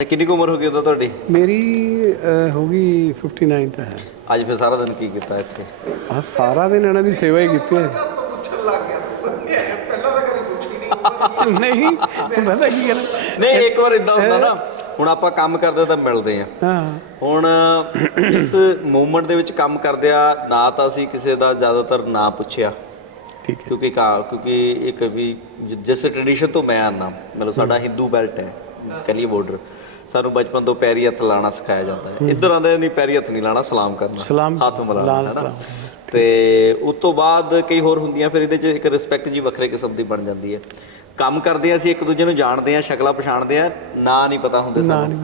ਤੇ ਕਿੰਨੀ ਕੁ ਉਮਰ ਹੋ ਗਈ ਉਦੋਂ ਤੁਹਾਡੀ? ਮੇਰੀ ਅਹ, ਹੋ ਗਈ 59 ਤਾਂ ਹੈ। ਅੱਜ ਫਿਰ ਸਾਰਾ ਦਿਨ ਕੀ ਕੀਤਾ ਇੱਥੇ? ਆ ਸਾਰਾ ਦਿਨ ਇਹਨਾਂ ਦੀ ਸੇਵਾ ਹੀ ਕੀਤੀ ਹੈ। ਨਹੀਂ ਪਤਾ ਕੀ ਗੱਲ? ਨਹੀਂ ਇੱਕ ਵਾਰ ਇਦਾਂ ਹੁੰਦਾ ਨਾ ਹੁਣ ਆਪਾਂ ਕੰਮ ਕਰਦੇ ਤਾਂ ਮਿਲਦੇ ਆ ਹਾਂ। ਹੁਣ ਇਸ ਮੂਵਮੈਂਟ ਦੇ ਵਿੱਚ ਕੰਮ ਕਰਦਿਆਂ ਨਾ ਤਾਂ ਅਸੀਂ ਕਿਸੇ ਦਾ ਜ਼ਿਆਦਾਤਰ ਨਾਂ ਪੁੱਛਿਆ। ਠੀਕ ਹੈ। ਕਿਉਂਕਿ ਕਾ ਕਿਉਂਕਿ ਇੱਕ ਵੀ ਜ- ਜਿਸ ਟ੍ਰੈਡੀਸ਼ਨ ਤੋਂ ਮੈਂ ਆਨਾ ਮਤਲਬ ਸਾਡਾ ਹਿੰਦੂ ਬੈਲਟ ਹੈ ਕਲੀਏ ਬਾਰਡਰ ਸਾਨੂੰ ਬਚਪਨ ਤੋਂ ਪੈਰੀ ਹੱਥ ਲਾਣਾ ਸਿਖਾਇਆ ਜਾਂਦਾ ਹੈ। ਇੱਧਰ ਆਂਦੇ ਨਹੀਂ ਪੈਰੀ ਹੱਥ ਨਹੀਂ ਲਾਣਾ ਸਲਾਮ ਕਰਨਾ। ਹੱਥ ਮਿਲਾਣਾ ਲਾਲ ਹੈ ਨਾ? ਸਲਾਮ। ਤੇ ਉਸ ਤੋਂ ਬਾਅਦ ਕਈ ਹੋਰ ਹੁੰਦੀਆਂ ਫਿਰ ਇਹਦੇ ਚ ਇੱਕ ਰਿਸਪੈਕਟ ਜੀ ਵੱਖਰੇ ਕਿਸਮ ਦੀ ਬਣ ਜਾਂਦੀ ਹੈ। ਕੰਮ ਕਰਦੇ ਹਾਂ ਅਸੀਂ ਇੱਕ ਦੂਜੇ ਨੂੰ ਜਾਣਦੇ ਹਾਂ ਸ਼ਕਲਾਂ ਪਛਾਣਦੇ ਹਾਂ ਨਾਂ ਨਹੀਂ ਪਤਾ ਹੁੰਦੇ ਸਾਨੂੰ।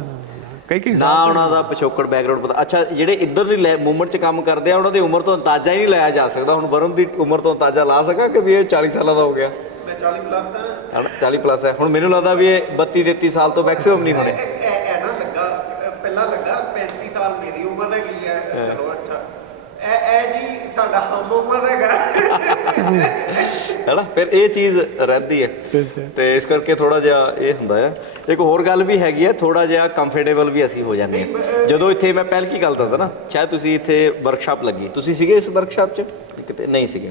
ਕਈ ਕਈ ਨਾ ਉਹਨਾਂ ਦਾ ਪਿਛੋਕੜ ਬੈਕਗ੍ਰਾਉਂਡ ਪਤਾ। ਅੱਛਾ ਜਿਹੜੇ ਇੱਧਰ ਦੀ ਮੂਵਮੈਂਟ 'ਚ ਕੰਮ ਕਰਦੇ ਆ ਉਹਨਾਂ ਦੀ ਉਮਰ ਤੋਂ ਅੰਦਾਜ਼ਾ ਹੀ ਨਹੀਂ ਲਾਇਆ ਜਾ ਸਕਦਾ। ਹੁਣ ਵਰੁਣ ਦੀ ਉਮਰ ਤੋਂ ਅੰਦਾਜ਼ਾ ਲਾ ਸਕਾਂ ਕਿ ਵੀ ਇਹ 40 ਸਾਲਾਂ ਦਾ ਹੋ ਗਿਆ? ਮੈਂ 40 ਪਲੱਸ ਦਾ। ਹਨਾ? 40 ਪਲੱਸ ਹੈ। ਹੁਣ ਮੈਨੂੰ ਲੱਗਦਾ ਵੀ ਇਹ 32 33 ਸਾਲ ਤੋਂ ਮੈਕਸਿਮਮ ਨਹੀਂ ਹੋਣੇ ਇਹ ਇਹ ਨਾ ਲੱਗਾ ਅਹ ਪਹਿਲਾਂ ਲੱਗਾ 35 ਸਾਲ ਮੇਰੀ ਉਮਰ ਦਾ ਕੀ ਹੈ ਚਲੋ ਅੱਛਾ ਇਹ ਇਹ ਜੀ ਸਾਡਾ ਹਮ ਉਮਰ ਹੈਗਾ ਹੈਨਾ? ਫਿਰ ਇਹ ਚੀਜ਼ ਰਹਿੰਦੀ ਹੈ। ਤੇ ਇਸ ਕਰਕੇ ਥੋੜਾ ਜਿਹਾ ਇਹ ਹੁੰਦਾ ਹੈ। ਇੱਕ ਹੋਰ ਗੱਲ ਵੀ ਹੈਗੀ ਹੈ ਥੋੜਾ ਜਿਹਾ ਕੰਫਰਟੇਬਲ ਵੀ ਅਸੀਂ ਹੋ ਜਾਂਦੇ ਹਾਂ। ਜਦੋਂ ਇੱਥੇ ਮੈਂ ਪਹਿਲ ਕੀ ਗੱਲ ਦੱਸਦਾ ਨਾ ਸ਼ਾਇਦ ਤੁਸੀਂ ਇੱਥੇ ਵਰਕਸ਼ਾਪ ਲੱਗੀ। ਤੁਸੀਂ ਸੀਗੇ ਇਸ ਵਰਕਸ਼ਾਪ 'ਚ? ਕਿਤੇ ਨਹੀਂ ਸੀਗੇ।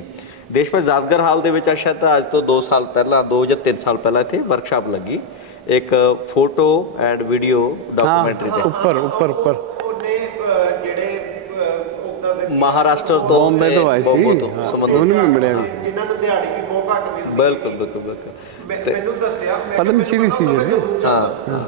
ਦੇਸ਼ ਭਰ ਯਾਦਗਾਰ ਹਾਲ ਦੇ ਵਿੱਚ ਸ਼ਾਇਦ ਅੱਜ ਤੋਂ 2 ਸਾਲ ਪਹਿਲਾਂ 2 ਜਾਂ 3 ਸਾਲ ਪਹਿਲਾਂ ਇੱਥੇ ਵਰਕਸ਼ਾਪ ਲੱਗੀ। ਇੱਕ ਫੋਟੋ ਐਂਡ ਵੀਡੀਓ ਡਾਕੂਮੈਂਟਰੀ ਤੇ। ਉੱਪਰ ਉੱਪਰ ਉੱਪਰ ਉਹਨੇ ਅਹ, ਜਿਹੜੇ ਅਹ, ਉਹਨਾਂ ਦੇ ਮਹਾਰਾਸ਼ਟਰ ਤੋਂ ਬੰਬੇ ਤੇ ਆਏ ਸੀ? ਉਹਨੂੰ ਵੀ ਮਿਲਿਆ ਵੀ ਸੀ। ਜਿਨ੍ਹਾਂ ਨੂੰ ਦਿਹਾੜੀ ਵੀ ਬਹੁਤ ਘੱਟ ਮਿਲਦੀ ਬਿਲਕੁਲ ਬਿਲਕੁਲ ਬਿਲਕੁਲ। ਮੈਨੂੰ ਦੱਸਿਆ ਪਦਮ ਸ਼੍ਰੀ ਸੀ ਜਿਹੜੇ। ਹਾਂ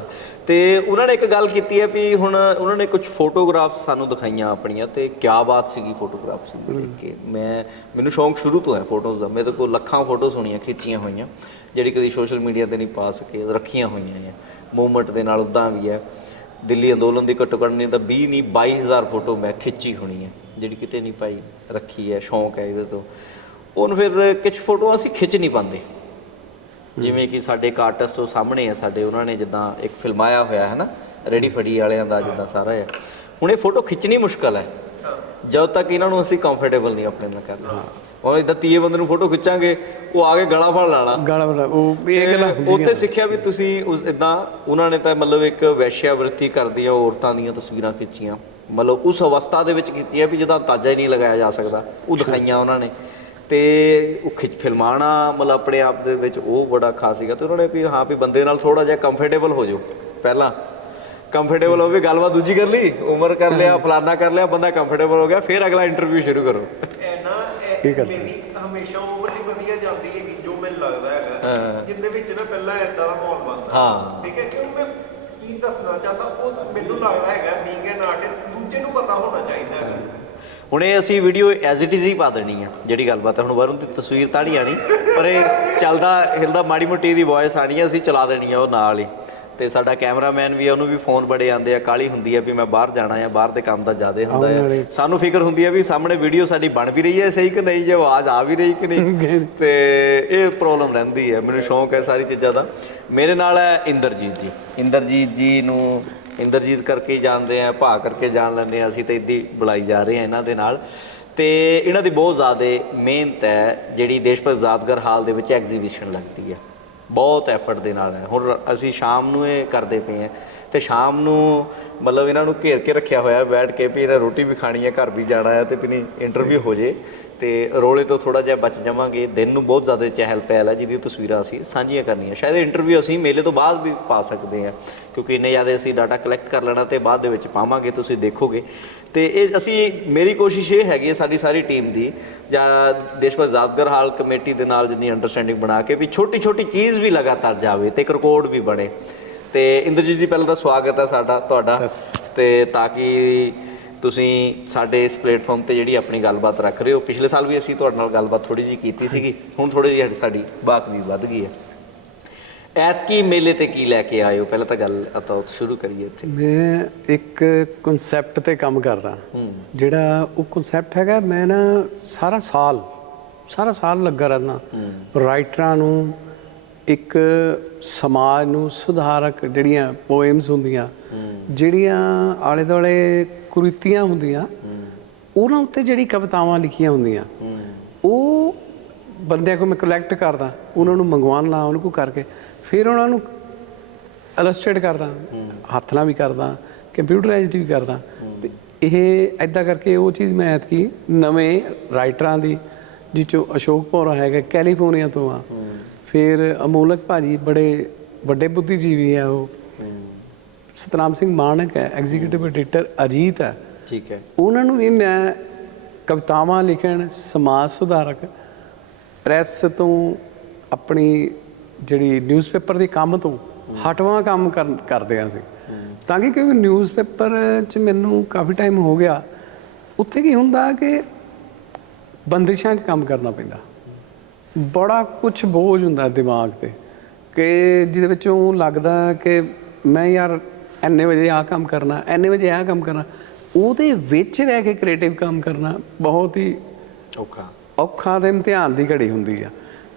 ਤੇ ਉਹਨਾਂ ਨੇ ਇੱਕ ਗੱਲ ਕੀਤੀ ਹੈ ਵੀ ਹੁਣ ਉਹਨਾਂ ਨੇ ਕੁਝ ਫੋਟੋਗ੍ਰਾਫਸ ਸਾਨੂੰ ਦਿਖਾਈਆਂ ਆਪਣੀਆਂ ਤੇ ਕਿਆ ਬਾਤ ਸੀਗੀ ਫੋਟੋਗ੍ਰਾਫਸ ਨੂੰ ਦੇਖ ਕੇ। ਮੈਂ ਮੈਨੂੰ ਸ਼ੌਂਕ ਸ਼ੁਰੂ ਤੋਂ ਹੈ ਫੋਟੋਜ਼ ਦਾ। ਮੇਰੇ ਕੋਲ ਲੱਖਾਂ ਫੋਟੋਜ਼ ਹੋਣੀਆਂ ਖਿੱਚੀਆਂ ਹੋਈਆਂ। ਜਿਹੜੀ ਕਦੀ ਸੋਸ਼ਲ ਮੀਡੀਆ ਤੇ ਨਹੀਂ ਪਾ ਸਕੇ ਰੱਖੀਆਂ ਹੋਈਆਂ ਨੇ। ਮੂਵਮੈਂਟ ਦੇ ਨਾਲ ਉਦਾਂ ਵੀ ਹੈ। ਦਿੱਲੀ ਅੰਦੋਲਨ ਦੀ ਘੱਟੋ ਘੱਟ ਨਹੀਂ ਤਾਂ 20 ਨਹੀਂ 22000 ਫੋਟੋ ਮੈਂ ਖਿੱਚੀ ਹੋਣੀ ਹੈ। ਜਿਹੜੀ ਕਿਤੇ ਨਹੀਂ ਪਾਈ ਰੱਖੀ ਹੈ ਸ਼ੌਂਕ ਹੈ ਇਹਦੇ ਤੋਂ। ਉਹਨ ਫਿਰ ਕੁਝ ਫੋਟੋਆਂ ਅਸੀਂ ਖਿੱਚ ਨਹੀਂ ਪਾਉਂਦੇ। ਜਿਵੇਂ ਕਿ ਸਾਡੇ ਇੱਕ ਆਰਟਿਸਟ ਉਹ ਸਾਹਮਣੇ ਆ ਸਾਡੇ ਉਹਨਾਂ ਨੇ ਜਿੱਦਾਂ ਇੱਕ ਫਿਲਮਾਇਆ ਹੋਇਆ ਹੈ ਨਾ ਰੈਡੀ ਫੜੀ ਵਾਲਿਆਂ ਦਾ ਜਿੱਦਾਂ ਸਾਰਾ ਹੈ ਹੁਣ ਇਹ ਫੋਟੋ ਖਿੱਚਣੀ ਮੁਸ਼ਕਲ ਹੈ। ਜਦ ਤੱਕ ਇਹਨਾਂ ਨੂੰ ਅਸੀਂ ਕੰਫਰਟੇਬਲ ਨਹੀਂ ਆਪਣੇ ਨਾਲ ਕਰਦੇ। ਉਹ ਇਦਾਂ ਤੀਏ ਬੰਦੇ ਨੂੰ ਫੋਟੋ ਖਿੱਚਾਂਗੇ ਉਹ ਆ ਕੇ ਗਲਾ ਫੜ ਲੈਣਾ। ਗਾਲਾਂ ਵਾਲਾ ਉਹ ਇਹ ਗੱਲਾਂ ਉੱਥੇ ਸਿੱਖਿਆ ਵੀ ਤੁਸੀਂ ਉਸ ਇਦਾਂ ਉਹਨਾਂ ਨੇ ਤਾਂ ਮਤਲਬ ਇੱਕ ਵੈਸ਼ਿਆਵਰਤੀ ਕਰਦੀਆਂ ਔਰਤਾਂ ਦੀਆਂ ਤਸਵੀਰਾਂ ਖਿੱਚੀਆਂ। ਮਤਲਬ ਉਸ ਅਵਸਥਾ ਦੇ ਵਿੱਚ ਕੀਤੀਆਂ ਵੀ ਜਿਹਦਾ ਅੰਦਾਜ਼ਾ ਹੀ ਨਹੀਂ ਲਗਾਇਆ ਜਾ ਸਕਦਾ ਉਹ ਦਿਖਾਈਆਂ ਉਹਨਾਂ ਨੇ ਤੇ ਉਹ ਖਿੱਚ ਫਿਲਮਾਣਾ ਮਤਲਬ ਆਪਣੇ ਆਪ ਦੇ ਵਿੱਚ ਉਹ ਬੜਾ ਖਾਸ ਸੀਗਾ ਤੇ ਉਹਨਾਂ ਨੇ ਵੀ ਹਾਂ ਵੀ ਬੰਦੇ ਨਾਲ ਥੋੜਾ ਜਿਹਾ ਕੰਫਰਟੇਬਲ ਹੋ ਜਾਓ ਪਹਿਲਾਂ ਕੰਫਰਟੇਬਲ ਹੋ ਵੀ ਗੱਲਬਾਤ ਦੂਜੀ ਕਰ ਲਈ ਉਮਰ ਕਰ ਲਿਆ ਫਲਾਨਾ ਕਰ ਲਿਆ ਬੰਦਾ ਕੰਫਰਟੇਬਲ ਹੋ ਗਿਆ ਫਿਰ ਅਗਲਾ ਇੰਟਰਵਿਊ ਸ਼ੁਰੂ ਕਰੋ ਇਹ? ਮੇਰੀ ਹਮੇਸ਼ਾ ਉਮਰ ਹੀ ਵਧੀਆ ਜਾਂਦੀ ਹੈਗੀ ਜੋ ਮੈਨੂੰ ਲੱਗਦਾ ਹਾਂ। ਹੈਗਾ ਜਿੰਦੇ ਵਿੱਚ ਨਾ ਪਹਿਲਾਂ ਇਦਾਂ ਦਾ ਮਾਹੌਲ ਬਣਦਾ ਹਾਂ। ਠੀਕ ਹੈ ਕਿਉਂ ਮੈਂ ਕੀ ਦੱਸਣਾ ਚਾਹਤਾ ਉਹ ਮੈਨੂੰ ਲੱਗਦਾ ਹੈਗਾ ਬੀਇੰਗ ਐਨ ਆਰਟਿਸਟ ਦੂਜੇ ਨੂੰ ਪਤਾ ਹੋਣਾ ਚਾਹੀਦਾ ਹੈਗਾ ਹੁਣ ਇਹ ਅਸੀਂ ਵੀਡੀਓ ਐਜ਼ ਇਟ ਇਜ਼ ਹੀ ਪਾ ਦੇਣੀ ਆ ਜਿਹੜੀ ਗੱਲਬਾਤ ਹੈ ਹੁਣ ਵਰੁਣ ਦੀ ਤਸਵੀਰ ਤਾਂ ਨਹੀਂ ਆਣੀ ਪਰ ਇਹ ਚੱਲਦਾ ਹਿਲਦਾ ਮਾੜੀ ਮੋਟੀ ਦੀ ਵੌਇਸ ਆਣੀ ਆ ਅਸੀਂ ਚਲਾ ਦੇਣੀ ਆ ਉਹ ਨਾਲ ਹੀ। ਤੇ ਸਾਡਾ ਕੈਮਰਾਮੈਨ ਵੀ ਆ, ਉਹਨੂੰ ਵੀ ਫੋਨ ਬੜੇ ਆਉਂਦੇ ਆ ਕਾਲੀ ਹੁੰਦੀ ਆ ਵੀ ਮੈਂ ਬਾਹਰ ਜਾਣਾ ਆ ਬਾਹਰ ਦੇ ਕੰਮ ਦਾ ਜ਼ਿਆਦਾ ਹੁੰਦਾ ਆ। ਸਾਨੂੰ ਫਿਕਰ ਹੁੰਦੀ ਆ ਵੀ ਸਾਹਮਣੇ ਵੀਡੀਓ ਸਾਡੀ ਬਣ ਵੀ ਰਹੀ ਹੈ ਸਹੀ ਕਿ ਨਹੀਂ ਜੇ ਆਵਾਜ਼ ਆ ਵੀ ਰਹੀ ਕਿ ਨਹੀਂ। ਤੇ ਇਹ ਪ੍ਰੋਬਲਮ ਰਹਿੰਦੀ ਹੈ ਮੈਨੂੰ ਸ਼ੌਂਕ ਹੈ ਸਾਰੀ ਚੀਜ਼ਾਂ ਦਾ। ਮੇਰੇ ਨਾਲ ਹੈ ਇੰਦਰਜੀਤ ਜੀ। ਇੰਦਰਜੀਤ ਜੀ ਨੂੰ ਇੰਦਰਜੀਤ ਕਰਕੇ ਹੀ ਜਾਣਦੇ ਆ, ਭਾ ਕਰਕੇ ਜਾਣ ਲੈਂਦੇ ਆ, ਅਸੀਂ ਤਾਂ ਇੱਦੀ ਬੁਲਾਈ ਜਾ ਰਹੇ ਆ ਇਹਨਾਂ ਦੇ ਨਾਲ। ਤੇ ਇਹਨਾਂ ਦੀ ਬਹੁਤ ਜ਼ਿਆਦਾ ਮਿਹਨਤ ਹੈ, ਜਿਹੜੀ ਦੇਸ਼ ਭਗਤ ਯਾਦਗਾਰ ਹਾਲ ਦੇ ਵਿੱਚ ਐਗਜ਼ੀਬਿਸ਼ਨ ਲੱਗਦੀ ਹੈ ਬਹੁਤ ਐਫਰਟ ਦੇ ਨਾਲ ਹੈ। ਹੁਣ ਅਸੀਂ ਸ਼ਾਮ ਨੂੰ ਇਹ ਕਰਦੇ ਪਏ ਆ ਤੇ ਸ਼ਾਮ ਨੂੰ ਮਤਲਬ ਇਹਨਾਂ ਨੂੰ ਘੇਰ ਕੇ ਰੱਖਿਆ ਹੋਇਆ ਬੈਠ ਕੇ ਵੀ ਇਹਨਾਂ ਰੋਟੀ ਵੀ ਖਾਣੀ ਹੈ, ਘਰ ਵੀ ਜਾਣਾ ਹੈ ਤੇ ਵੀ ਨਹੀਂ ਇੰਟਰਵਿਊ ਹੋ ਜੇ। ਤੇ ਰੋਲੇ ਤੋਂ ਥੋੜਾ ਜਿਹਾ ਬਚ ਜਾਵਾਂਗੇ। ਦਿਨ ਨੂੰ ਬਹੁਤ ਜ਼ਿਆਦਾ ਚਹਿਲ ਪਹਿਲ ਹੈ ਜਿਹਦੀ ਤਸਵੀਰਾਂ ਅਸੀਂ ਸਾਂਝੀਆਂ ਕਰਨੀਆਂ। ਸ਼ਾਇਦ ਇੰਟਰਵਿਊ ਅਸੀਂ ਮੇਲੇ ਤੋਂ ਬਾਅਦ ਵੀ ਪਾ ਸਕਦੇ ਹਾਂ ਕਿਉਂਕਿ ਇੰਨੇ ਜ਼ਿਆਦਾ ਅਸੀਂ ਡਾਟਾ ਕਲੈਕਟ ਕਰ ਲੈਣਾ ਤੇ ਬਾਅਦ ਦੇ ਵਿੱਚ ਪਾਵਾਂਗੇ ਤੁਸੀਂ ਦੇਖੋਗੇ। ਤੇ ਇਹ ਅਸੀਂ ਮੇਰੀ ਕੋਸ਼ਿਸ਼ ਇਹ ਹੈਗੀ ਹੈ ਸਾਡੀ ਸਾਰੀ ਟੀਮ ਦੀ ਜਾਂ ਦੇਸ਼ ਭਰ ਯਾਦਗਾਰ ਹਾਲ ਕਮੇਟੀ ਦੇ ਨਾਲ ਜਿੰਨੀ ਅੰਡਰਸਟੈਂਡਿੰਗ ਬਣਾ ਕੇ ਵੀ ਛੋਟੀ ਛੋਟੀ ਚੀਜ਼ ਵੀ ਲਗਾਤਾਰ ਜਾਵੇ ਤੇ ਇੱਕ ਰਿਕਾਰਡ ਵੀ ਬਣੇ। ਤੇ ਇੰਦਰਜੀਤ ਜੀ ਪਹਿਲਾਂ ਤਾਂ ਸਵਾਗਤ ਹੈ ਸਾਡਾ ਤੁਹਾਡਾ। ਤੇ ਤਾਂ ਕਿ ਤੁਸੀਂ ਸਾਡੇ ਇਸ ਪਲੇਟਫਾਰਮ ਤੇ ਜਿਹੜੀ ਆਪਣੀ ਗੱਲਬਾਤ ਰੱਖ ਰਹੇ ਹੋ ਪਿਛਲੇ ਸਾਲ ਵੀ ਅਸੀਂ ਤੁਹਾਡੇ ਨਾਲ ਗੱਲਬਾਤ ਥੋੜੀ ਜਿਹੀ ਕੀਤੀ ਸੀਗੀ ਹੁਣ ਥੋੜੀ ਜਿਹੀ ਸਾਡੀ ਬਾਕਵੀ ਵੱਧ ਗਈ ਹੈ। ਐਤਕੀ ਮੇਲੇ ਤੇ ਕੀ ਲੈ ਕੇ ਆਏ ਹੋ? ਪਹਿਲਾਂ ਤਾਂ ਗੱਲ ਆਪਾਂ ਸ਼ੁਰੂ ਕਰੀਏ ਇੱਥੇ। ਮੈਂ ਇੱਕ ਕਨਸੈਪਟ ਤੇ ਕੰਮ ਕਰਦਾ। ਜਿਹੜਾ ਉਹ ਕਨਸੈਪਟ ਹੈਗਾ ਮੈਂ ਨਾ ਸਾਰਾ ਸਾਲ ਸਾਰਾ ਸਾਲ ਲੱਗਾ ਰਹਿੰਦਾ। ਰਾਈਟਰਾਂ ਨੂੰ ਇੱਕ ਸਮਾਜ ਨੂੰ ਸੁਧਾਰਕ ਜਿਹੜੀਆਂ ਪੋਇਮਸ ਹੁੰਦੀਆਂ ਜਿਹੜੀਆਂ ਆਲੇ ਦੁਆਲੇ ਕੁਰੀਤੀਆਂ ਹੁੰਦੀਆਂ ਉਹਨਾਂ ਉੱਤੇ ਜਿਹੜੀ ਕਵਿਤਾਵਾਂ ਲਿਖੀਆਂ ਹੁੰਦੀਆਂ ਉਹ ਬੰਦਿਆਂ ਕੋਲ ਮੈਂ ਕਲੈਕਟ ਕਰਦਾ ਉਹਨਾਂ ਨੂੰ ਮੰਗਵਾਉਣ ਲਾ ਉਹਨਾਂ ਕੋ ਕਰਕੇ ਫਿਰ ਉਹਨਾਂ ਨੂੰ ਇਲਸਟ੍ਰੇਟ ਕਰਦਾ ਹੱਥ ਨਾਲ ਵੀ ਕਰਦਾ ਕੰਪਿਊਟਰਾਈਜ਼ਡ ਵੀ ਕਰਦਾ। ਤੇ ਇਹ ਐਦਾਂ ਕਰਕੇ ਉਹ ਚੀਜ਼ ਮੈਂ ਐਤਕੀ ਨਵੇਂ ਰਾਈਟਰਾਂ ਦੀ ਜਿਚੋ ਅਸ਼ੋਕ ਪੌਰਾ ਹੈਗਾ ਕੈਲੀਫੋਰਨੀਆ ਤੋਂ ਆ। ਫਿਰ ਅਮੋਲਕ ਭਾਜੀ ਬੜੇ ਵੱਡੇ ਬੁੱਧੀਜੀਵੀ ਆ ਉਹ। ਸਤਨਾਮ ਸਿੰਘ ਮਾਨਕ ਹੈ ਐਗਜ਼ੀਕਿਊਟਿਵ ਐਡੀਟਰ ਅਜੀਤ ਹੈ। ਠੀਕ ਹੈ। ਉਹਨਾਂ ਨੂੰ ਵੀ ਮੈਂ ਕਵਿਤਾਵਾਂ ਲਿਖਣ ਸਮਾਜ ਸੁਧਾਰਕ ਪ੍ਰੈਸ ਤੋਂ ਆਪਣੀ ਜਿਹੜੀ ਨਿਊਜ਼ਪੇਪਰ ਦੇ ਕੰਮ ਤੋਂ ਹਟਵਾਂ ਕੰਮ ਕਰ- ਕਰਦੇ ਆ ਸੀ ਤਾਂ ਕਿ ਕਿਉਂਕਿ ਨਿਊਜ਼ਪੇਪਰ 'ਚ ਮੈਨੂੰ ਕਾਫੀ ਟਾਈਮ ਹੋ ਗਿਆ ਉੱਥੇ ਕੀ ਹੁੰਦਾ ਕਿ ਬੰਦਿਸ਼ਾਂ 'ਚ ਕੰਮ ਕਰਨਾ ਪੈਂਦਾ। ਬੜਾ ਕੁਝ ਬੋਝ ਹੁੰਦਾ ਦਿਮਾਗ ਤੇ ਕਿ ਜਿਹਦੇ ਵਿੱਚੋਂ ਲੱਗਦਾ ਕਿ ਮੈਂ ਯਾਰ ਐਨੇ ਵਜੇ ਆ ਕੰਮ ਕਰਨਾ ਐਨੇ ਵਜੇ ਆ ਕੰਮ ਕਰਨਾ। ਉਹਦੇ ਵਿੱਚ ਰਹਿ ਕੇ ਕ੍ਰੀਏਟਿਵ ਕੰਮ ਕਰਨਾ ਬਹੁਤ ਹੀ ਔਖਾ। ਔਖਾ ਤੇ ਇਮਤਿਹਾਨ ਦੀ ਘੜੀ ਹੁੰਦੀ ਆ।